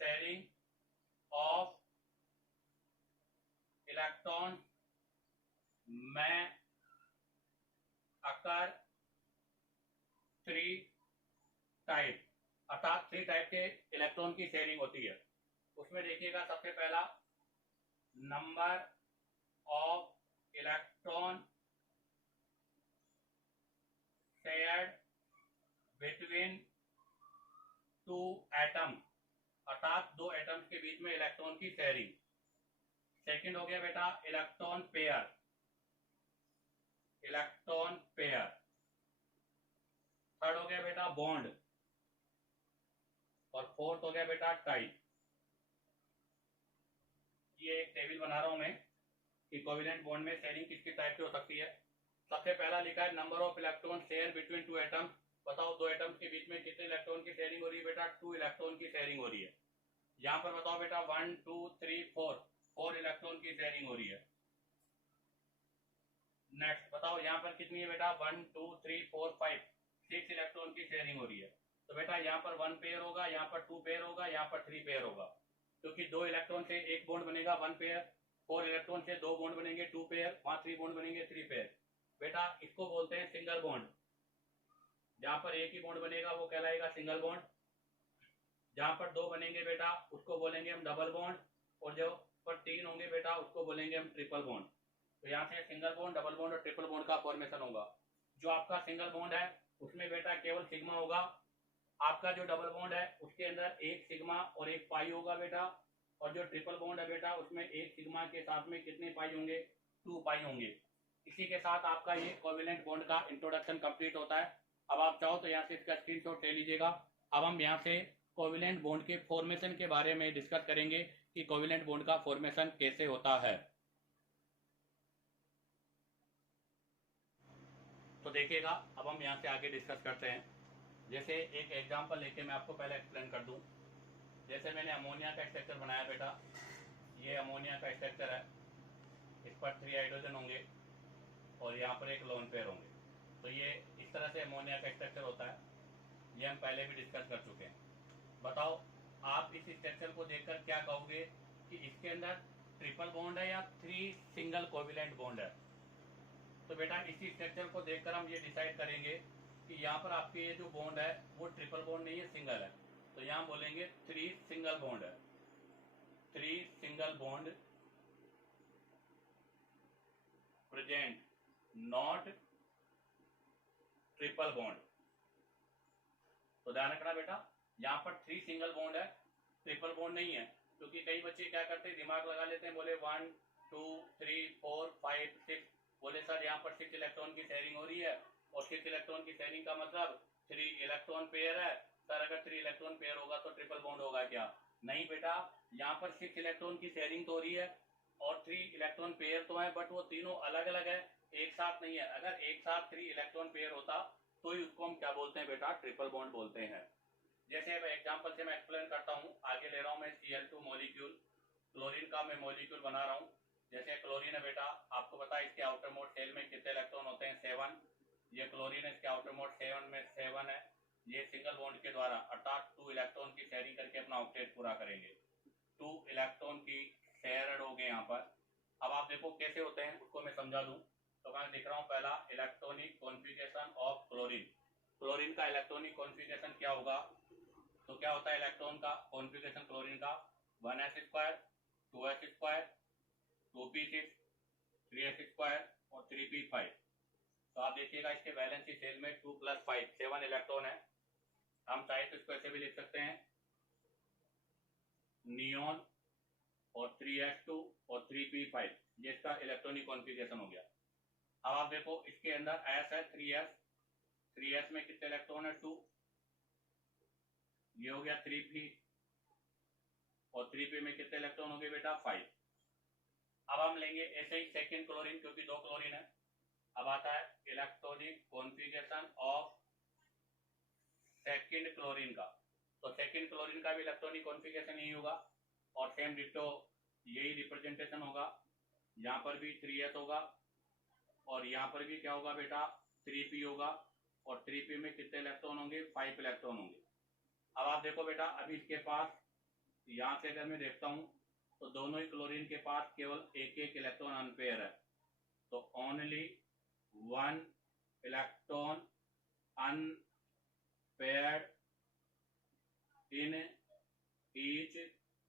शेयरिंग ऑफ इलेक्ट्रॉन में अकर 3 टाइप, अर्थात 3 टाइप के इलेक्ट्रॉन की शेयरिंग होती है। उसमें देखिएगा सबसे पहला, number of electron shared between 2 atom, अर्थात 2 एटम्स के बीच में इलेक्ट्रॉन की शेयरिंग। सेकंड हो गया बेटा electron pair, electron pair. Third हो गया बेटा बॉन्ड, और फोर्थ हो गया बेटा टाइप। ये एक टेबल बना रहा हूं मैं कि कोवेलेंट बॉन्ड में शेयरिंग किसकी टाइप की हो सकती है। सबसे पहला लिखा है number of electron share between 2 atoms. बताओ 2 एटम्स के बीच में कितने इलेक्ट्रॉन की शेयरिंग हो रही है बेटा, 2 इलेक्ट्रॉन की शेयरिंग हो रही है। यहाँ पर बताओ बेटा 1 2 3 4 इलेक्ट्रॉन की शेयरिंग हो रही है। नेक्स्ट बताओ यहाँ पर कितनी है बेटा, 1 2 3 4 5 6 इलेक्ट्रॉन की शेयरिंग हो रही है। तो बेटा यहाँ पर 1 पेयर होगा, यहाँ पर 2 पेयर होगा, यहाँ पर 3 पेयर होगा, क्योंकि 2 इलेक्ट्रॉन से एक बॉन्ड बनेगा 1 पेयर, 4 इलेक्ट्रॉन से 2 बॉन्ड बनेंगे 2 पेयर, वहां 3 बॉन्ड बनेंगे 3 पेयर। बेटा इसको बोलते हैं सिंगल बॉन्ड। जहां पर एक ही बॉन्ड बनेगा वो कहलाएगा सिंगल बॉन्ड। जहां पर 2 बनेंगे बेटा उसको बोलेंगे हम डबल बॉन्ड, और जो पर 3 होंगे बेटा उसको बोलेंगे हम ट्रिपल बॉन्ड। तो यहाँ से सिंगल बॉन्ड, डबल बॉन्ड और ट्रिपल बॉन्ड का फॉर्मेशन होगा। जो आपका सिंगल बॉन्ड है उसमें बेटा केवल सिग्मा होगा। आपका जो डबल बॉन्ड है उसके अंदर एक सिग्मा और एक पाई होगा बेटा, और जो ट्रिपल बॉन्ड है बेटा उसमें एक सिग्मा के साथ में कितने पाई होंगे, 2 पाई होंगे। इसी के साथ आपका ये कोवेलेंट बॉन्ड का इंट्रोडक्शन कंप्लीट होता है। अब आप चाहो तो यहाँ से इसका स्क्रीनशॉट ले लीजिएगा। अब हम यहाँ से कोवेलेंट बॉन्ड के फॉर्मेशन के बारे में डिस्कस करेंगे कि कोवेलेंट बॉन्ड का फॉर्मेशन कैसे होता है। तो देखिएगा अब हम यहाँ से आगे डिस्कस करते हैं। जैसे एक एग्जांपल लेके मैं आपको पहले एक्सप्लेन कर दूं। जैसे मैंने अमोनिया का स्ट्रक्चर बनाया बेटा, ये अमोनिया का स्ट्रक्चर है, इस पर 3 हाइड्रोजन होंगे और यहाँ पर एक लोन पेयर होंगे। तो ये इस तरह से अमोनिया का स्ट्रक्चर होता है, ये हम पहले भी डिस्कस कर चुके हैं। बताओ आप इस स्ट्रक्चर को देखकर क्या कहोगे कि इसके अंदर ट्रिपल बॉन्ड है या 3 सिंगल कोवेलेंट बॉन्ड है। तो बेटा इसी स्ट्रक्चर को देखकर हम ये डिसाइड करेंगे कि यहाँ पर आपके ये जो बॉन्ड है वो ट्रिपल बॉन्ड नहीं है, सिंगल है। तो यहाँ बोलेंगे 3 सिंगल बॉन्ड है, 3 single bond present, not triple bond. तो ध्यान रखना बेटा यहाँ पर 3 सिंगल बॉन्ड है, ट्रिपल बॉन्ड नहीं है। क्योंकि कई बच्चे क्या करते हैं, दिमाग लगा लेते हैं, बोले 1 2 3 4 5 6, बोले सर यहाँ पर 6 इलेक्ट्रॉन की शेयरिंग हो रही है, और 6 इलेक्ट्रॉन की शेयरिंग का मतलब 3 इलेक्ट्रॉन पेयर है। सर अगर 3 इलेक्ट्रॉन पेयर होगा तो ट्रिपल बॉन्ड होगा क्या? नहीं बेटा, यहाँ पर 6 इलेक्ट्रॉन की शेयरिंग तो हो रही है और 3 इलेक्ट्रॉन पेयर तो है, बट वो तीनों अलग अलग है, एक साथ नहीं है। अगर एक साथ 3 इलेक्ट्रॉन पेयर होता तो ही उसको हम क्या बोलते हैं बेटा, ट्रिपल बॉन्ड बोलते हैं। जैसे अब एग्जांपल से मैं एक्सप्लेन करता हूँ। आगे ले रहा हूँ मैं Cl2 मॉलिक्यूल, क्लोरीन का मैं मॉलिक्यूल बना रहा हूँ। जैसे क्लोरीन है बेटा, आपको पता है इसके आउटर मोड शेल में कितने इलेक्ट्रॉन होते हैं, 7। ये क्लोरीन है, इसके आउटर मोड 7 में 7 है। ये सिंगल बॉन्ड के द्वारा अर्थात 2 इलेक्ट्रॉन की शेयरिंग करके अपना ऑक्टेट पूरा करेंगे। 2 इलेक्ट्रॉन की शेयर्ड हो गए यहाँ पर। अब आप देखो कैसे होते हैं उसको मैं समझा दूं। तो मैं लिख रहा हूँ पहला electronic configuration of chlorine. Chlorine का इलेक्ट्रॉनिक कॉन्फ़िगरेशन क्या होगा? तो क्या होता है इलेक्ट्रॉन का कॉन्फ़िगरेशन क्लोरीन का, 1s2 2s2 2p6 3s2 और 3p5। तो आप देखिएगा इसके वैलेंसी सेल में 2 + 5 7 इलेक्ट्रॉन है। हम चाहे तो इसको ऐसे भी लिख सकते हैं, नियॉन और 3s2 और 3p5, ये इसका इलेक्ट्रॉनिक कॉन्फ़िगरेशन हो गया। अब आप देखो इसके अंदर s है 3s में कितने इलेक्ट्रॉन है, 2। ये हो गया 3p, और 3p में कितने इलेक्ट्रॉन हो गए बेटा 5। अब हम लेंगे ऐसे ही सेकेंड क्लोरीन, क्योंकि 2 क्लोरीन है। अब आता है electronic configuration of second chlorine का। तो सेकेंड क्लोरीन का भी इलेक्ट्रॉनिक कॉन्फ़िगरेशन यही होगा, और सेम डिट्टो यही रिप्रेजेंटेशन होगा। यहाँ पर भी 3s होगा, और यहाँ पर भी क्या होगा बेटा 3p होगा, और 3p में कितने इलेक्ट्रॉन होंगे 5 इलेक्ट्रॉन होंगे। अब आप देखो बेटा, अभी इसके पास यहाँ से अगर मैं देखता हूँ तो दोनों ही क्लोरीन के पास केवल एक एक इलेक्ट्रॉन अनपेयर है, तो only 1 electron unpaired in each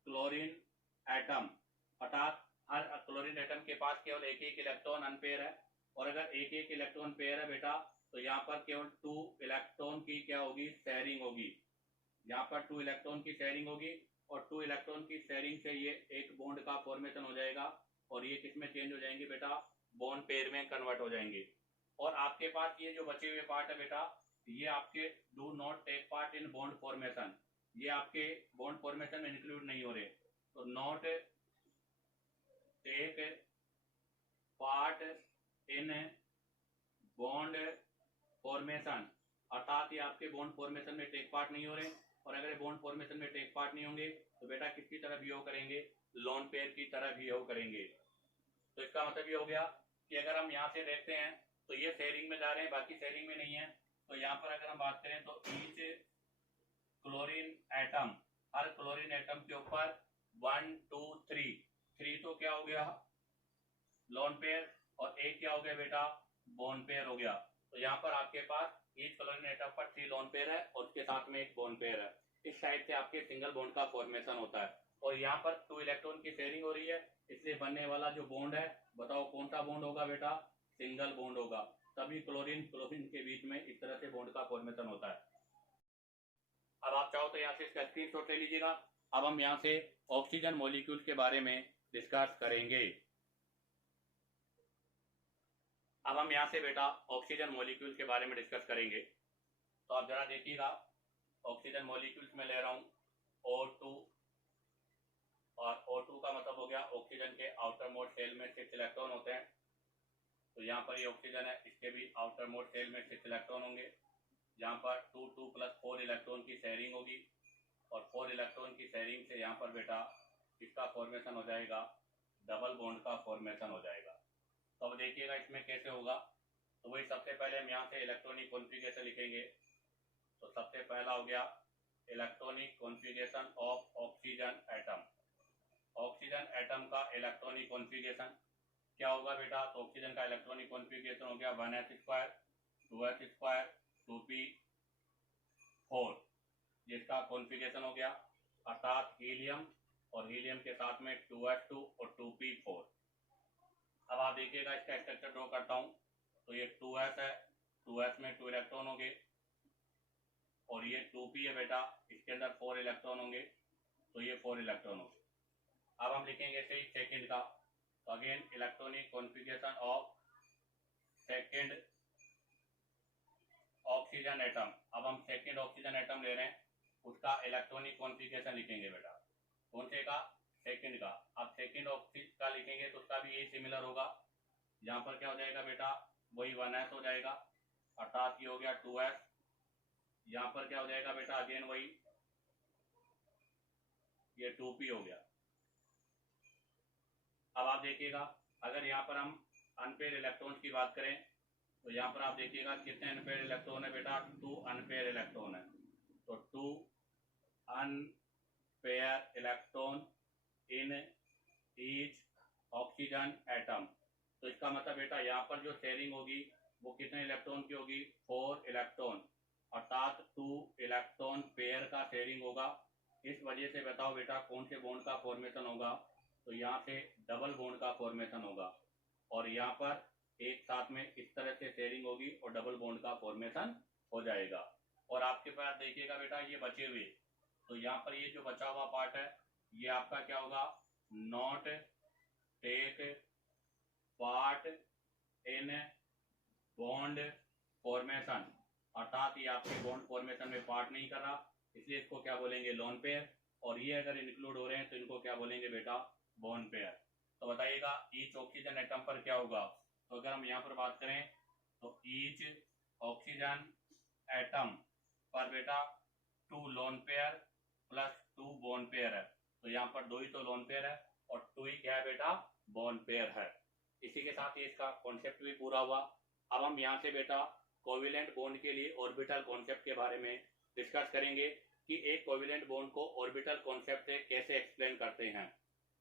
chlorine atom, अर्थात हर क्लोरीन एटम के पास केवल एक एक इलेक्ट्रॉन अनपेयर है। और अगर एक एक इलेक्ट्रॉन पेयर है बेटा, तो यहाँ पर केवल 2 इलेक्ट्रॉन की क्या होगी शेयरिंग होगी। यहाँ पर 2 इलेक्ट्रॉन की शेयरिंग होगी, और 2 इलेक्ट्रॉन की शेयरिंग से ये एक बॉन्ड का फॉर्मेशन हो जाएगा, और ये किस में चेंज हो जाएंगे बेटा बॉन्ड पेयर में कन्वर्ट हो जाएंगे। और आपके पास ये जो बचे हुए पार्ट है बेटा, ये आपके do not take part in bond formation, ये आपके बॉन्ड फॉर्मेशन में इंक्लूड नहीं हो रहे। तो not take part in bond formation, अर्थात ये आपके बॉन्ड फॉर्मेशन में टेक पार्ट नहीं हो रहे। और अगर बॉन्ड फॉर्मेशन में टेक पार्ट नहीं होंगे तो बेटा किसकी तरह बिहेव करेंगे, लोन पेयर की तरह बिहेव करेंगे। तो इसका मतलब ये हो गया कि अगर हम यहाँ से देखते हैं तो ये शेयरिंग में जा रहे हैं, बाकी शेयरिंग में नहीं है। तो यहाँ पर अगर हम बात करें तो ईच क्लोरीन एटम, हर क्लोरीन एटम के ऊपर 1 2 3 तो क्या हो गया लोन पेयर, और एक क्या हो गया बेटा बोन पेयर हो गया। तो यहाँ पर आपके पास ईच क्लोरीन एटम पर 3 लोन पेयर है, और उसके साथ में एक बोन पेयर है। इस साइड से आपके सिंगल बॉन्ड का फॉर्मेशन होता है, और यहाँ पर 2 इलेक्ट्रॉन की शेयरिंग हो रही है, इसलिए बनने वाला जो बॉन्ड है बताओ कौन सा बॉन्ड होगा बेटा, सिंगल बॉन्ड होगा। तभी क्लोरीन क्लोरीन के बीच में इस तरह से बॉन्ड का फॉर्मेशन होता है। अब आप चाहो तो यहाँ से इसका स्क्रीनशॉट ले लीजिएगा। अब हम यहाँ से ऑक्सीजन मॉलिक्यूल्स के बारे में डिस्कस करेंगे। अब हम यहाँ से बेटा ऑक्सीजन मॉलिक्यूल्स के बारे में डिस्कस करेंगे। तो आप जरा देखिएगा, ऑक्सीजन मॉलिक्यूल्स में ले रहा हूँ O2, और O2 का मतलब हो गया ऑक्सीजन के आउटर मोस्ट सेल में 6 इलेक्ट्रॉन होते हैं। तो यहाँ पर ये ऑक्सीजन है, इसके भी आउटर मोस्ट सेल में 6 इलेक्ट्रॉन होंगे। यहाँ पर 2 2 + 4 इलेक्ट्रॉन की शेयरिंग होगी, और 4 इलेक्ट्रॉन की शेयरिंग से यहाँ पर बेटा इसका फॉर्मेशन हो जाएगा, डबल बॉन्ड का फॉर्मेशन हो जाएगा। तो अब देखिएगा इसमें कैसे होगा। तो वही सबसे पहले हम यहाँ से इलेक्ट्रॉनिक कॉन्फ़िगरेशन लिखेंगे। तो सबसे पहला हो गया electronic configuration of oxygen atom. Oxygen atom का इलेक्ट्रॉनिक कॉन्फ़िगरेशन क्या होगा बेटा, तो ऑक्सीजन का इलेक्ट्रॉनिक कॉन्फ़िगरेशन हो गया 1s2 2s2 2p4, जिसका कॉन्फ़िगरेशन हो गया अर्थात हीलियम, और हीलियम के साथ में 2s2 और 2p4। अब आप देखिएगा इसका स्ट्रक्चर ड्रॉ करता हूँ। तो ये 2s है, 2s में 2 इलेक्ट्रॉन होंगे, और ये 2p है बेटा, इसके अंदर 4 इलेक्ट्रॉन होंगे, तो ये 4 इलेक्ट्रॉन होंगे। अब हम लिखेंगे इसे सेकेंड का। तो again electronic configuration of second oxygen atom. अब हम सेकेंड ऑक्सीजन एटम ले रहे हैं, उसका इलेक्ट्रॉनिक कॉन्फ़िगरेशन लिखेंगे बेटा। कौन से का, सेकेंड का। अब सेकेंड ऑक्सीजन का लिखेंगे तो उसका भी यही सिमिलर होगा। यहाँ पर क्या हो जाएगा बेटा, वही 1s हो जाएगा, अर्थात ये हो गया 2s। यहाँ पर क्या हो जाएगा बेटा, अगेन वही ये 2p हो गया। अब आप देखिएगा, अगर यहाँ पर हम अनपेयर इलेक्ट्रॉन्स की बात करें तो यहाँ पर आप देखिएगा कितने अनपेयर इलेक्ट्रॉन है बेटा, 2 अनपेयर इलेक्ट्रॉन है। तो 2 unpaired electron in each oxygen atom. तो इसका मतलब बेटा यहाँ पर जो शेयरिंग होगी वो कितने इलेक्ट्रॉन की होगी, 4 इलेक्ट्रॉन, अर्थात 2 इलेक्ट्रॉन पेयर का शेयरिंग होगा। इस वजह से बताओ बेटा कौन से बॉन्ड का फॉर्मेशन होगा, तो यहाँ से डबल बॉन्ड का फॉर्मेशन होगा, और यहाँ पर एक साथ में इस तरह से शेयरिंग होगी और डबल बॉन्ड का फॉर्मेशन हो जाएगा। और आपके पास देखिएगा बेटा ये बचे हुए, तो यहाँ पर ये जो बचा हुआ पार्ट है ये आपका क्या होगा, not take part in bond formation, अर्थात ये आपके बॉन्ड फॉर्मेशन में पार्ट नहीं कर रहा, इसलिए इसको क्या बोलेंगे, लोन पेयर। और ये अगर इंक्लूड हो रहे हैं तो इनको क्या बोलेंगे बेटा, बॉन्ड पेयर। तो बताइएगा ईच ऑक्सीजन एटम पर क्या होगा। तो अगर हम यहाँ पर बात करें तो ईच ऑक्सीजन एटम पर बेटा 2 lone pair plus 2 bond pair है। तो यहाँ पर 2 ही तो लोन पेयर है और 2 ही क्या है बेटा, बॉन्ड पेयर है। इसी के साथ ही इसका कॉन्सेप्ट भी पूरा हुआ। अब हम यहाँ से बेटा कोवेलेंट बॉन्ड के लिए ऑर्बिटल कॉन्सेप्ट के बारे में डिस्कस करेंगे कि एक कोवेलेंट बॉन्ड को ऑर्बिटल कॉन्सेप्ट से कैसे एक्सप्लेन करते हैं।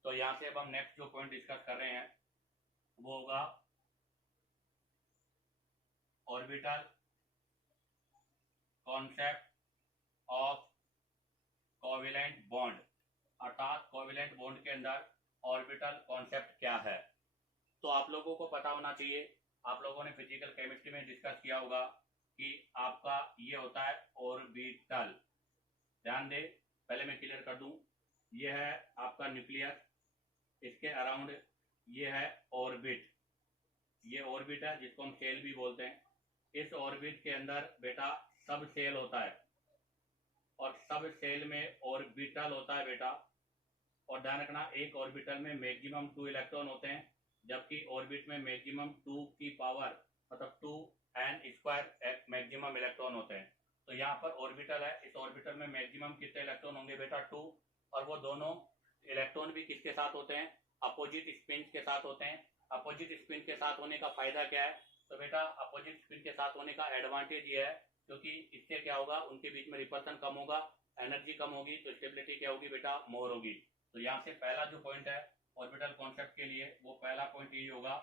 तो यहाँ से अब हम नेक्स्ट जो पॉइंट डिस्कस कर रहे हैं वो होगा orbital concept of covalent bond, अर्थात कोवेलेंट बॉन्ड के अंदर ऑर्बिटल कॉन्सेप्ट क्या है। तो आप लोगों को पता होना चाहिए, आप लोगों ने फिजिकल केमिस्ट्री में डिस्कस किया होगा कि आपका ये होता है ऑर्बिटल। ध्यान दे, पहले मैं क्लियर कर दूं, ये है आपका न्यूक्लियस, इसके अराउंड ये है ऑर्बिट, ये ऑर्बिट है जिसको हम सेल भी बोलते हैं। इस ऑर्बिट के अंदर बेटा सब सेल होता है और सब सेल में ऑर्बिटल होता है बेटा। और ध्यान रखना, एक ऑर्बिटल में मैक्सिमम 2 इलेक्ट्रॉन होते हैं, जबकि ऑर्बिट में मैक्सिमम 2 की पावर मतलब 2n² मैक्सिमम इलेक्ट्रॉन होते हैं। तो यहाँ पर ऑर्बिटल है, इस ऑर्बिटल में मैक्सिमम कितने इलेक्ट्रॉन होंगे बेटा, 2। और वो दोनों इलेक्ट्रॉन भी किसके साथ होते हैं, अपोजिट स्पिन के साथ होते हैं। अपोजिट स्पिन के साथ होने का फायदा क्या है, तो बेटा अपोजिट स्पिन के साथ होने का एडवांटेज ये है क्योंकि इससे क्या होगा, उनके बीच में रिपल्सन कम होगा, एनर्जी कम होगी, तो स्टेबिलिटी क्या होगी बेटा, मोर होगी। तो यहाँ से पहला जो पॉइंट है ऑर्बिटल कॉन्सेप्ट के लिए, वो पहला पॉइंट यही होगा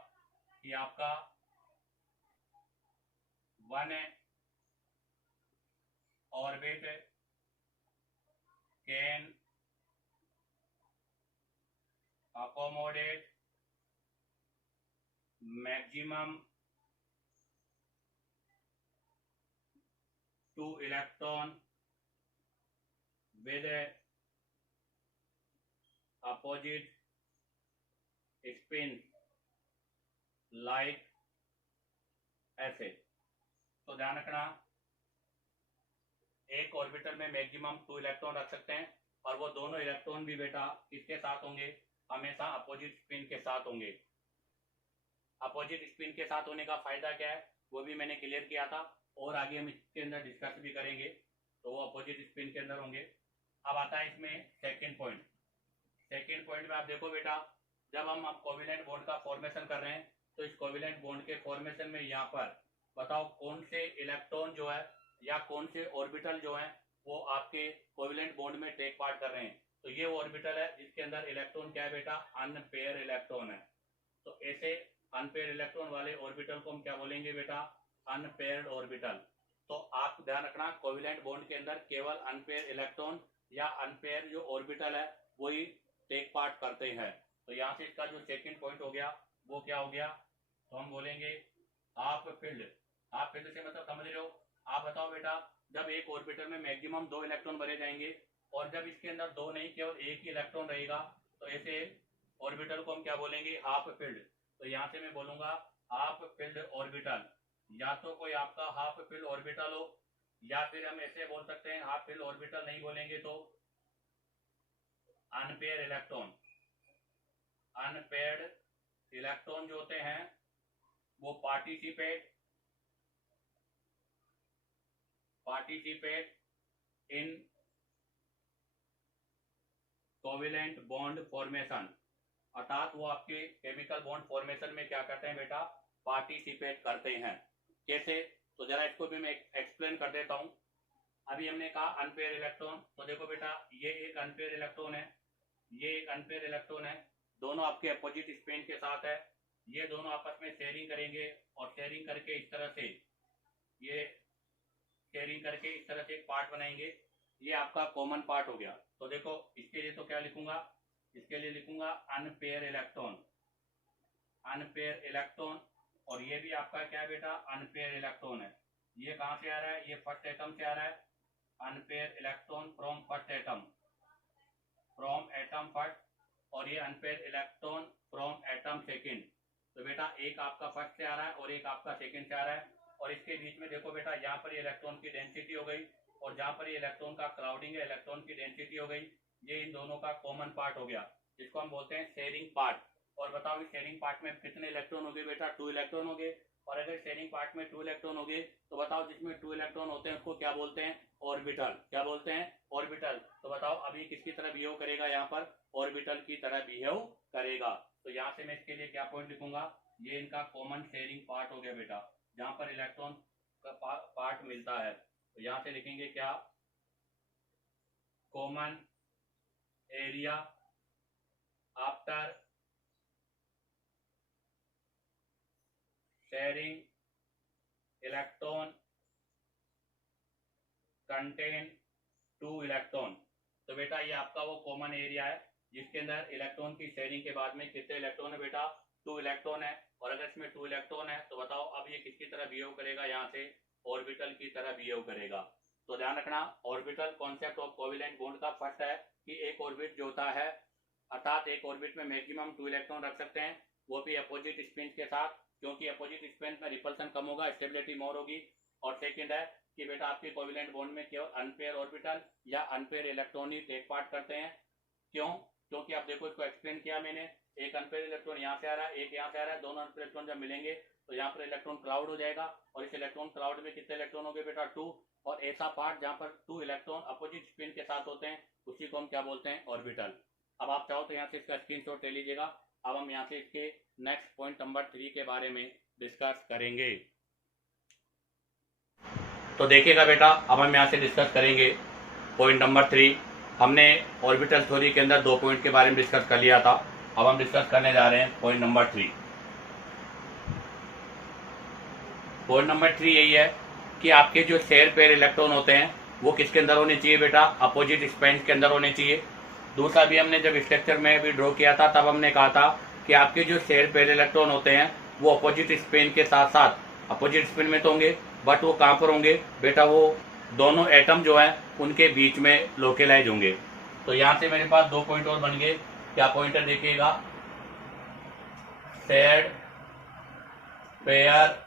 कि आपका 1 orbit can accommodate maximum 2 electron with opposite spin like ऐसे। तो ध्यान रखना, एक ऑर्बिटल में मैक्सिमम 2 इलेक्ट्रॉन रख सकते हैं और वो दोनों इलेक्ट्रॉन भी बेटा किसके साथ होंगे, हमेशा अपोजिट स्पिन के साथ होंगे। अपोजिट स्पिन के साथ होने का फायदा क्या है वो भी मैंने क्लियर किया था और आगे हम इसके अंदर डिस्कस भी करेंगे। तो वो अपोजिट स्पिन के अंदर होंगे। अब आता है इसमें सेकंड पॉइंट। सेकंड पॉइंट में आप देखो बेटा, जब हम अब कोवेलेंट बॉन्ड का फॉर्मेशन कर रहे हैं तो इस कोवेलेंट बॉन्ड के फॉर्मेशन में यहाँ पर बताओ कौन से इलेक्ट्रॉन जो है या कौन से ऑर्बिटल जो है वो आपके कोवेलेंट बॉन्ड में टेक पार्ट कर रहे हैं। तो ये ऑर्बिटल है जिसके अंदर इलेक्ट्रॉन क्या है बेटा, अनपेयर इलेक्ट्रॉन है। तो ऐसे अनपेयर इलेक्ट्रॉन वाले ऑर्बिटल को हम क्या बोलेंगे बेटा, अनपेयर्ड ऑर्बिटल। तो आप ध्यान रखना, कोवेलेंट बॉन्ड के अंदर केवल अनपेयर इलेक्ट्रॉन या अनपेयर जो ऑर्बिटल है वही टेक पार्ट करते हैं। तो यहाँ से इसका जो सेकंड पॉइंट हो गया वो क्या हो गया, तो हम बोलेंगे हाफ फील्ड। हाफ फील्ड से मतलब समझ रहे हो। आप बताओ बेटा, जब एक ऑर्बिटल में मैक्सिमम 2 इलेक्ट्रॉन भरे जाएंगे और जब इसके अंदर 2 नहीं केवल 1 ही इलेक्ट्रॉन रहेगा तो ऐसे ऑर्बिटल को हम क्या बोलेंगे, हाफ फील्ड। तो यहाँ से मैं बोलूंगा हाफ फील्ड ऑर्बिटल। या तो कोई आपका हाफ फील्ड ऑर्बिटल हो या फिर हम ऐसे बोल सकते हैं, हाफ फील्ड ऑर्बिटल नहीं बोलेंगे तो अनपेयर इलेक्ट्रॉन। अनपेयर्ड इलेक्ट्रॉन जो होते हैं वो participate in covalent bond formation, अर्थात वो आपके केमिकल बॉन्ड फॉर्मेशन में क्या करते हैं बेटा, पार्टिसिपेट करते हैं। कैसे, तो जरा इसको भी मैं एक्सप्लेन कर देता हूं। अभी हमने कहा अनपेयर इलेक्ट्रॉन, तो देखो बेटा ये एक अनपेयर इलेक्ट्रॉन है, ये एक अनपेयर इलेक्ट्रॉन है, दोनों आपके अपोजिट स्पिन के साथ है। ये दोनों आपस में शेयरिंग करेंगे और शेयरिंग करके इस तरह से ये शेयरिंग करके इस तरह से एक पार्ट बनाएंगे। ये आपका कॉमन पार्ट हो गया। तो देखो इसके लिए तो क्या लिखूंगा, इसके लिए लिखूंगा अनपेयर इलेक्ट्रॉन, अनपेयर इलेक्ट्रॉन। और ये भी आपका क्या है बेटा, अनपेयर इलेक्ट्रॉन है। ये कहां से आ रहा है, ये फर्स्ट एटम से आ रहा है। Unpaired electron from first atom, from atom first, और ये unpaired electron from atom second. तो बेटा एक आपका फर्स्ट से आ रहा है और एक आपका सेकेंड से आ रहा है। और इसके बीच में देखो बेटा, यहाँ पर ये इलेक्ट्रॉन की डेंसिटी हो गई और जहाँ पर ये इलेक्ट्रॉन का क्राउडिंग है, इलेक्ट्रॉन की डेंसिटी हो गई, ये इन दोनों का कॉमन पार्ट हो गया, जिसको हम बोलते हैं शेयरिंग पार्ट। और बताओ इस शेयरिंग पार्ट में कितने इलेक्ट्रॉन हो गए बेटा? 2 इलेक्ट्रॉन हो गए। और अगर शेयरिंग पार्ट में 2 इलेक्ट्रॉन हो गए तो बताओ जिसमें 2 इलेक्ट्रॉन होते हैं उसको क्या बोलते हैं? ऑर्बिटल। क्या बोलते हैं? ऑर्बिटल। तो बताओ अभी किसकी तरह बिहेव करेगा? यहाँ पर ऑर्बिटल की तरह बिहेव करेगा। तो यहाँ से मैं इसके लिए क्या पॉइंट लिखूंगा? ये इनका कॉमन शेयरिंग पार्ट हो गया बेटा, जहां पर इलेक्ट्रॉन का पार्ट मिलता है। तो यहां से लिखेंगे क्या? Common area after sharing electron contain 2 electron. तो बेटा ये आपका वो कॉमन एरिया है जिसके अंदर इलेक्ट्रॉन की शेयरिंग के बाद में कितने इलेक्ट्रॉन है बेटा? 2 इलेक्ट्रॉन है। और अगर इसमें 2 इलेक्ट्रॉन है तो बताओ अब ये किसकी तरह बिहेव करेगा? यहाँ से ऑर्बिटल की तरह बिहेव करेगा। तो ध्यान रखना, orbital concept of covalent bond का फर्स्ट है कि एक ऑर्बिट जो होता है, अर्थात एक ऑर्बिट में मैक्सिमम 2 इलेक्ट्रॉन रख सकते हैं, वो भी अपोजिट स्पिन के साथ, क्योंकि अपोजिट स्पिन में रिपल्सन कम होगा, स्टेबिलिटी मोर होगी। और सेकेंड है कि बेटा आपके कोवेलेंट बॉन्ड में केवल अनपेयर ऑर्बिटल या अनपेयर इलेक्ट्रॉन ही टेक पार्ट करते हैं। क्यों? क्योंकि आप देखो इसको एक्सप्लेन किया मैंने, एक अनपेयर इलेक्ट्रॉन यहाँ से आ रहा है, एक यहाँ से आ रहा है, दोनों अनपेयर इलेक्ट्रॉन जब मिलेंगे तो यहाँ पर इलेक्ट्रॉन क्लाउड हो जाएगा। और इस इलेक्ट्रॉन क्लाउड में कितने इलेक्ट्रॉन हो गए बेटा? 2। और ऐसा पार्ट जहाँ पर 2 इलेक्ट्रॉन अपोजिट स्पिन के साथ होते हैं उसी को हम क्या बोलते हैं? ऑर्बिटल। अब आप चाहो तो यहाँ से इसका स्क्रीनशॉट ले लीजिएगा। अब हम यहाँ से इसके नेक्स्ट पॉइंट नंबर 3 के बारे में डिस्कस करेंगे। तो देखिएगा बेटा, अब हम यहाँ से डिस्कस करेंगे पॉइंट नंबर 3। हमने ऑर्बिटल थ्योरी के अंदर 2 पॉइंट के बारे में डिस्कस कर लिया था। अब हम डिस्कस करने जा रहे हैं पॉइंट नंबर 3। पॉइंट नंबर 3 यही है कि आपके जो शेयर पेयर इलेक्ट्रॉन होते हैं वो किसके अंदर होने चाहिए बेटा? अपोजिट स्पिन के अंदर होने चाहिए। दूसरा भी हमने जब स्ट्रक्चर में भी ड्रॉ किया था तब हमने कहा था कि आपके जो शेयर पेयर इलेक्ट्रॉन होते हैं वो अपोजिट स्पिन के साथ साथ, अपोजिट स्पिन में तो होंगे बट वो कहाँ पर होंगे बेटा? वो दोनों एटम जो है उनके बीच में लोकेलाइज होंगे। तो यहाँ से मेरे पास 2 पॉइंट और बन गए। क्या पॉइंट है देखिएगा? Shared pair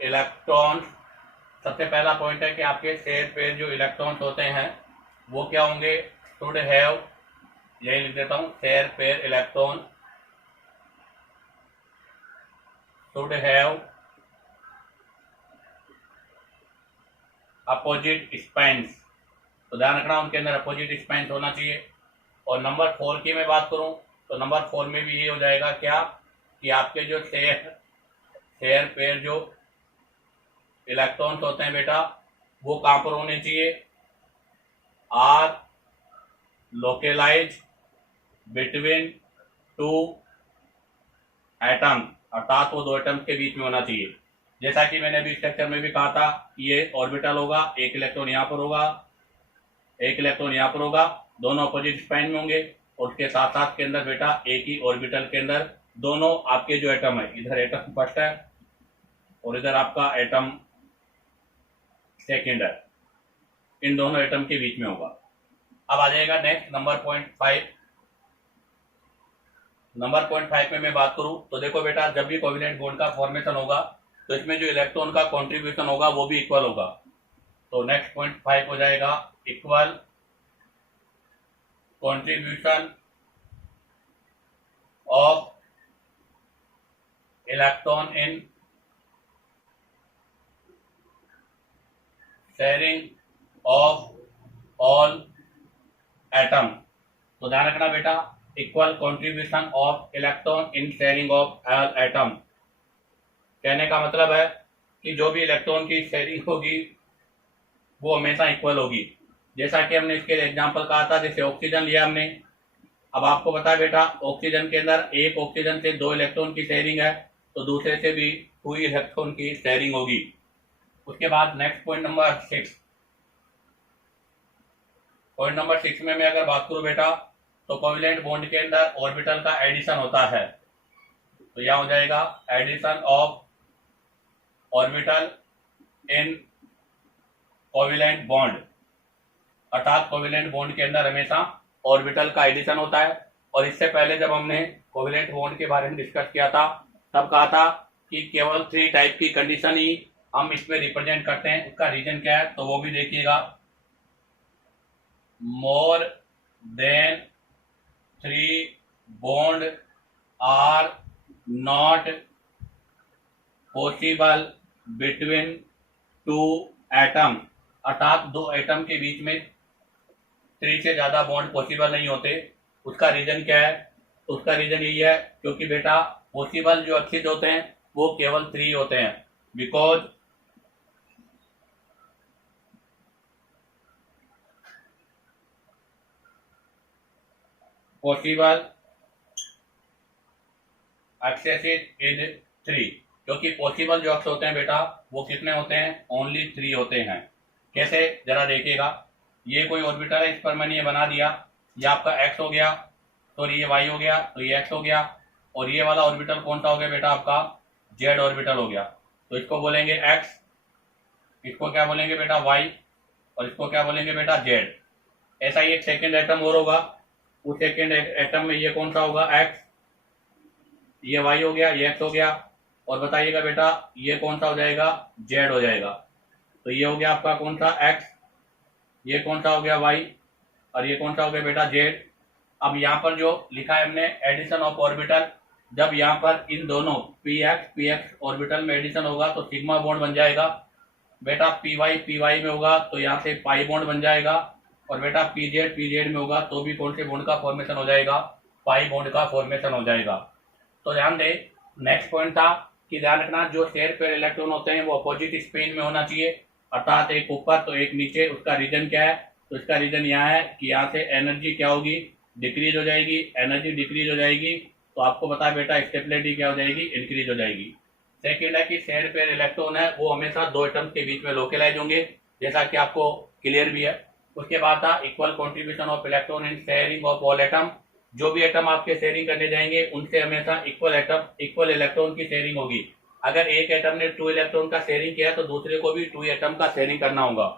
electron. सबसे पहला पॉइंट है कि आपके शेयर पेयर जो इलेक्ट्रॉन्स होते हैं वो क्या होंगे? शुड हैव, यही लिख देता हूं, share pair electron should have opposite spins. तो ध्यान रखना उनके अंदर अपोजिट स्पिन्स होना चाहिए। और नंबर 4 की मैं बात करूं तो नंबर 4 में भी ये हो जाएगा क्या कि आपके जो शेयर पेयर जो इलेक्ट्रॉन्स होते हैं बेटा वो कहां पर होने चाहिए? आर लोकेलाइज बिटवीन 2 एटम, अर्थात वो 2 एटम्स के बीच में होना चाहिए। जैसा कि मैंने अभी स्ट्रक्चर में भी कहा था, ये ऑर्बिटल होगा, एक इलेक्ट्रॉन यहाँ पर होगा, एक इलेक्ट्रॉन यहाँ पर होगा, दोनों अपोजिट स्पिन में होंगे। और उसके साथ साथ के अंदर बेटा एक ही ऑर्बिटल के अंदर दोनों आपके जो एटम है, इधर एटम फर्स्ट है और इधर आपका एटम सेकेंड है, इन दोनों एटम के बीच में होगा। अब आ जाएगा next number point 5। Number point 5 में मैं बात करूं तो देखो बेटा, जब भी कोवेलेंट बॉन्ड का फॉर्मेशन होगा तो इसमें जो इलेक्ट्रॉन का कंट्रीब्यूशन होगा वो भी इक्वल होगा। तो नेक्स्ट पॉइंट 5 हो जाएगा equal contribution of electron in sharing of all atom. तो ध्यान रखना बेटा, equal contribution of electron in sharing of all atom. कहने का मतलब है कि जो भी इलेक्ट्रॉन की शेयरिंग होगी वो हमेशा इक्वल होगी। जैसा कि हमने इसके एग्जांपल कहा था, जैसे ऑक्सीजन लिया हमने। अब आपको पता है बेटा, ऑक्सीजन के अंदर एक ऑक्सीजन से 2 इलेक्ट्रॉन की शेयरिंग है तो दूसरे से भी 2 इलेक्ट्रॉन की शेयरिंग होगी। उसके बाद next point number 6। Point number 6 में मैं अगर बात करूं बेटा तो कोवेलेंट बॉन्ड के अंदर ऑर्बिटल का एडिशन होता है। तो यह हो जाएगा addition of orbital in covalent bond, अर्थात कोवेलेंट बॉन्ड के अंदर हमेशा ऑर्बिटल का एडिशन होता है। और इससे पहले जब हमने कोवेलेंट बॉन्ड के बारे में डिस्कस किया था तब कहा था कि केवल 3 टाइप की कंडीशन ही हम इसमें रिप्रेजेंट करते हैं, उसका रीजन क्या है तो वो भी देखिएगा। More than 3 bond are not possible between 2 atom, अर्थात 2 एटम के बीच में 3 से ज्यादा बॉन्ड पॉसिबल नहीं होते। उसका रीजन क्या है? उसका रीजन यही है क्योंकि बेटा पॉसिबल जो एक्सिस होते हैं वो केवल 3 होते हैं, बिकॉज पॉसिबल एक्सेस इज 3, क्योंकि पॉसिबल जो अक्ष होते हैं बेटा वो कितने होते हैं? ओनली 3 होते हैं। कैसे? जरा देखिएगा, ये कोई ऑर्बिटर है, इस पर मैंने ये बना दिया, ये आपका एक्स हो गया, तो ये वाई हो गया, तो ये एक्स हो गया, और ये वाला ऑर्बिटल कौन सा हो गया बेटा? आपका जेड ऑर्बिटल हो गया। तो इसको बोलेंगे एक्स, इसको क्या बोलेंगे बेटा? वाई, और इसको क्या बोलेंगे बेटा? जेड। ऐसा ही एक सेकेंड एटम और होगा, उस सेकेंड एटम में ये कौन सा होगा? एक्स, ये वाई हो गया, ये एक्स हो गया, और बताइएगा बेटा ये कौन सा हो जाएगा? जेड हो जाएगा। तो ये हो गया आपका कौन सा? एक्स, ये कौन सा हो गया? वाई, और ये कौन सा हो गया बेटा? जेड। अब यहाँ पर जो लिखा है हमने एडिशन ऑफ ऑर्बिटल, जब यहाँ पर इन दोनों पी एक्स ऑर्बिटल में एडिशन होगा तो सिग्मा बॉन्ड बन जाएगा बेटा। पी वाई में होगा तो यहाँ से पाई बॉन्ड बन जाएगा, और बेटा पी जेड में होगा तो भी कौन से बॉन्ड का फॉर्मेशन हो जाएगा? पाई बॉन्ड का फॉर्मेशन हो जाएगा। तो ध्यान दे, नेक्स्ट पॉइंट था कि ध्यान रखना जो शेयर पेयर इलेक्ट्रॉन होते हैं वो अपोजिट स्पिन में होना चाहिए, अर्थात एक ऊपर तो एक नीचे। उसका रीजन क्या है? तो इसका रीजन यहाँ है कि यहाँ से एनर्जी क्या होगी? डिक्रीज हो जाएगी। एनर्जी डिक्रीज हो जाएगी तो आपको पता है बेटा स्टेबिलिटी क्या हो जाएगी? इंक्रीज हो जाएगी। सेकेंड है कि शेयर पेयर इलेक्ट्रॉन है वो हमेशा 2 एटम्स के बीच में लोकेलाइज होंगे, जैसा कि आपको क्लियर भी है। उसके बाद था equal contribution of electron in sharing of all atom, जो भी एटम आपके शेयरिंग करने जाएंगे उनसे हमेशा इक्वल इलेक्ट्रॉन की शेयरिंग होगी। अगर एक एटम ने 2 इलेक्ट्रॉन का शेयरिंग किया तो दूसरे को भी 2 एटम का शेयरिंग करना होगा।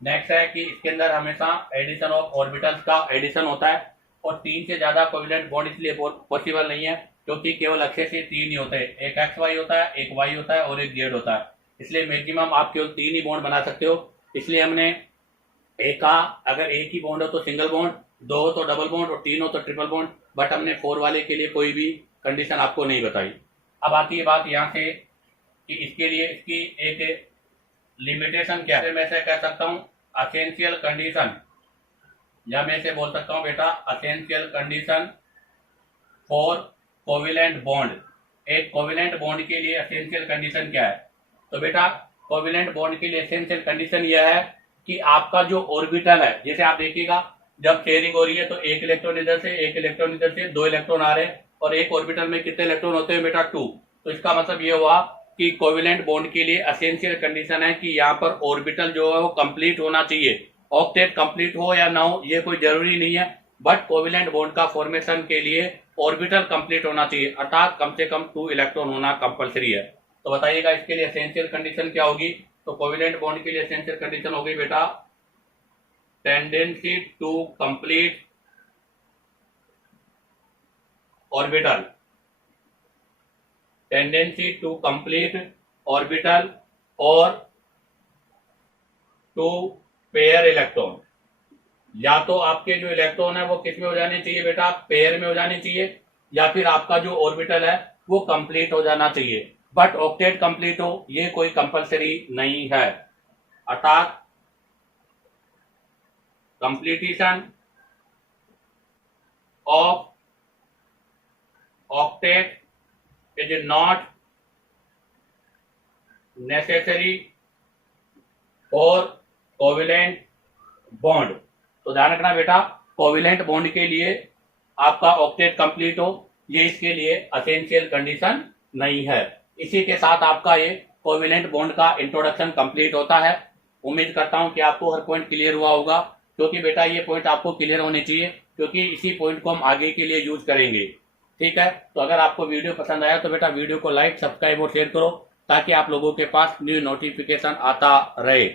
नेक्स्ट है कि इसके अंदर हमेशा एडिशन ऑफ ऑर्बिटल्स का एडिशन होता है, और 3 से ज्यादा कोवेलेंट बॉन्ड इसलिए पॉसिबल नहीं है क्योंकि केवल अक्षय से 3 ही होते हैं, एक एक्स वाई होता है, एक वाई होता है और एक जेड होता है। इसलिए मैक्सिमम आप केवल 3 ही बॉन्ड बना सकते हो। इसलिए हमने एक का अगर एक ही बॉन्ड हो तो सिंगल बॉन्ड, 2 हो तो डबल बॉन्ड, और 3 हो तो ट्रिपल बॉन्ड, बट हमने 4 वाले के लिए कोई भी कंडीशन आपको नहीं बताई। अब आती है बात यहाँ से कि इसके लिए इसकी एक लिमिटेशन क्या है। मैं ऐसे कह सकता हूँ असेंशियल कंडीशन, या मैं इसे बोल सकता हूँ बेटा essential condition for covalent bond. एक कोवेलेंट बॉन्ड के लिए असेंशियल कंडीशन क्या है? तो बेटा कोवेलेंट बॉन्ड के लिए असेंशियल कंडीशन यह है कि आपका जो ऑर्बिटल है, जैसे आप देखिएगा जब शेयरिंग हो रही है तो एक इलेक्ट्रॉन इधर से, एक इलेक्ट्रॉन इधर से, 2 इलेक्ट्रॉन आ रहे हैं, और एक ऑर्बिटल में कितने इलेक्ट्रॉन होते हैं बेटा? 2। तो इसका मतलब ये हुआ कि कोवेलेंट बॉन्ड के लिए असेंशियल कंडीशन है कि यहाँ पर ऑर्बिटल जो है वो कंप्लीट होना चाहिए। ऑक्टेट कंप्लीट हो या ना हो ये कोई जरूरी नहीं है, बट कोवेलेंट बॉन्ड का फॉर्मेशन के लिए ऑर्बिटल कंप्लीट होना चाहिए, अर्थात कम से कम 2 इलेक्ट्रॉन होना कंपलसरी है। तो बताइएगा इसके लिए एसेंशियल कंडीशन क्या होगी? तो कोवेलेंट बॉन्ड के लिए एसेंशियल कंडीशन होगी बेटा tendency to complete orbital, tendency to complete orbital और टू पेयर इलेक्ट्रॉन। या तो आपके जो इलेक्ट्रॉन है वो किस में हो जाने चाहिए बेटा? पेयर में हो जाने चाहिए, या फिर आपका जो ऑर्बिटल है वो कंप्लीट हो जाना चाहिए, बट ऑक्टेट कंप्लीट हो ये कोई कंपलसरी नहीं है। अर्थात completion of octet is not necessary for covalent bond. तो ध्यान रखना बेटा कोवेलेंट बॉन्ड के लिए आपका ऑक्टेट कंप्लीट हो ये इसके लिए असेंशियल कंडीशन नहीं है। इसी के साथ आपका ये कोवेलेंट बॉन्ड का इंट्रोडक्शन कंप्लीट होता है। उम्मीद करता हूं कि आपको हर पॉइंट क्लियर हुआ होगा, क्योंकि बेटा ये पॉइंट आपको क्लियर होने चाहिए, क्योंकि इसी पॉइंट को हम आगे के लिए यूज करेंगे। ठीक है, तो अगर आपको वीडियो पसंद आया तो बेटा वीडियो को लाइक, सब्सक्राइब और शेयर करो, ताकि आप लोगों के पास न्यू नोटिफिकेशन आता रहे।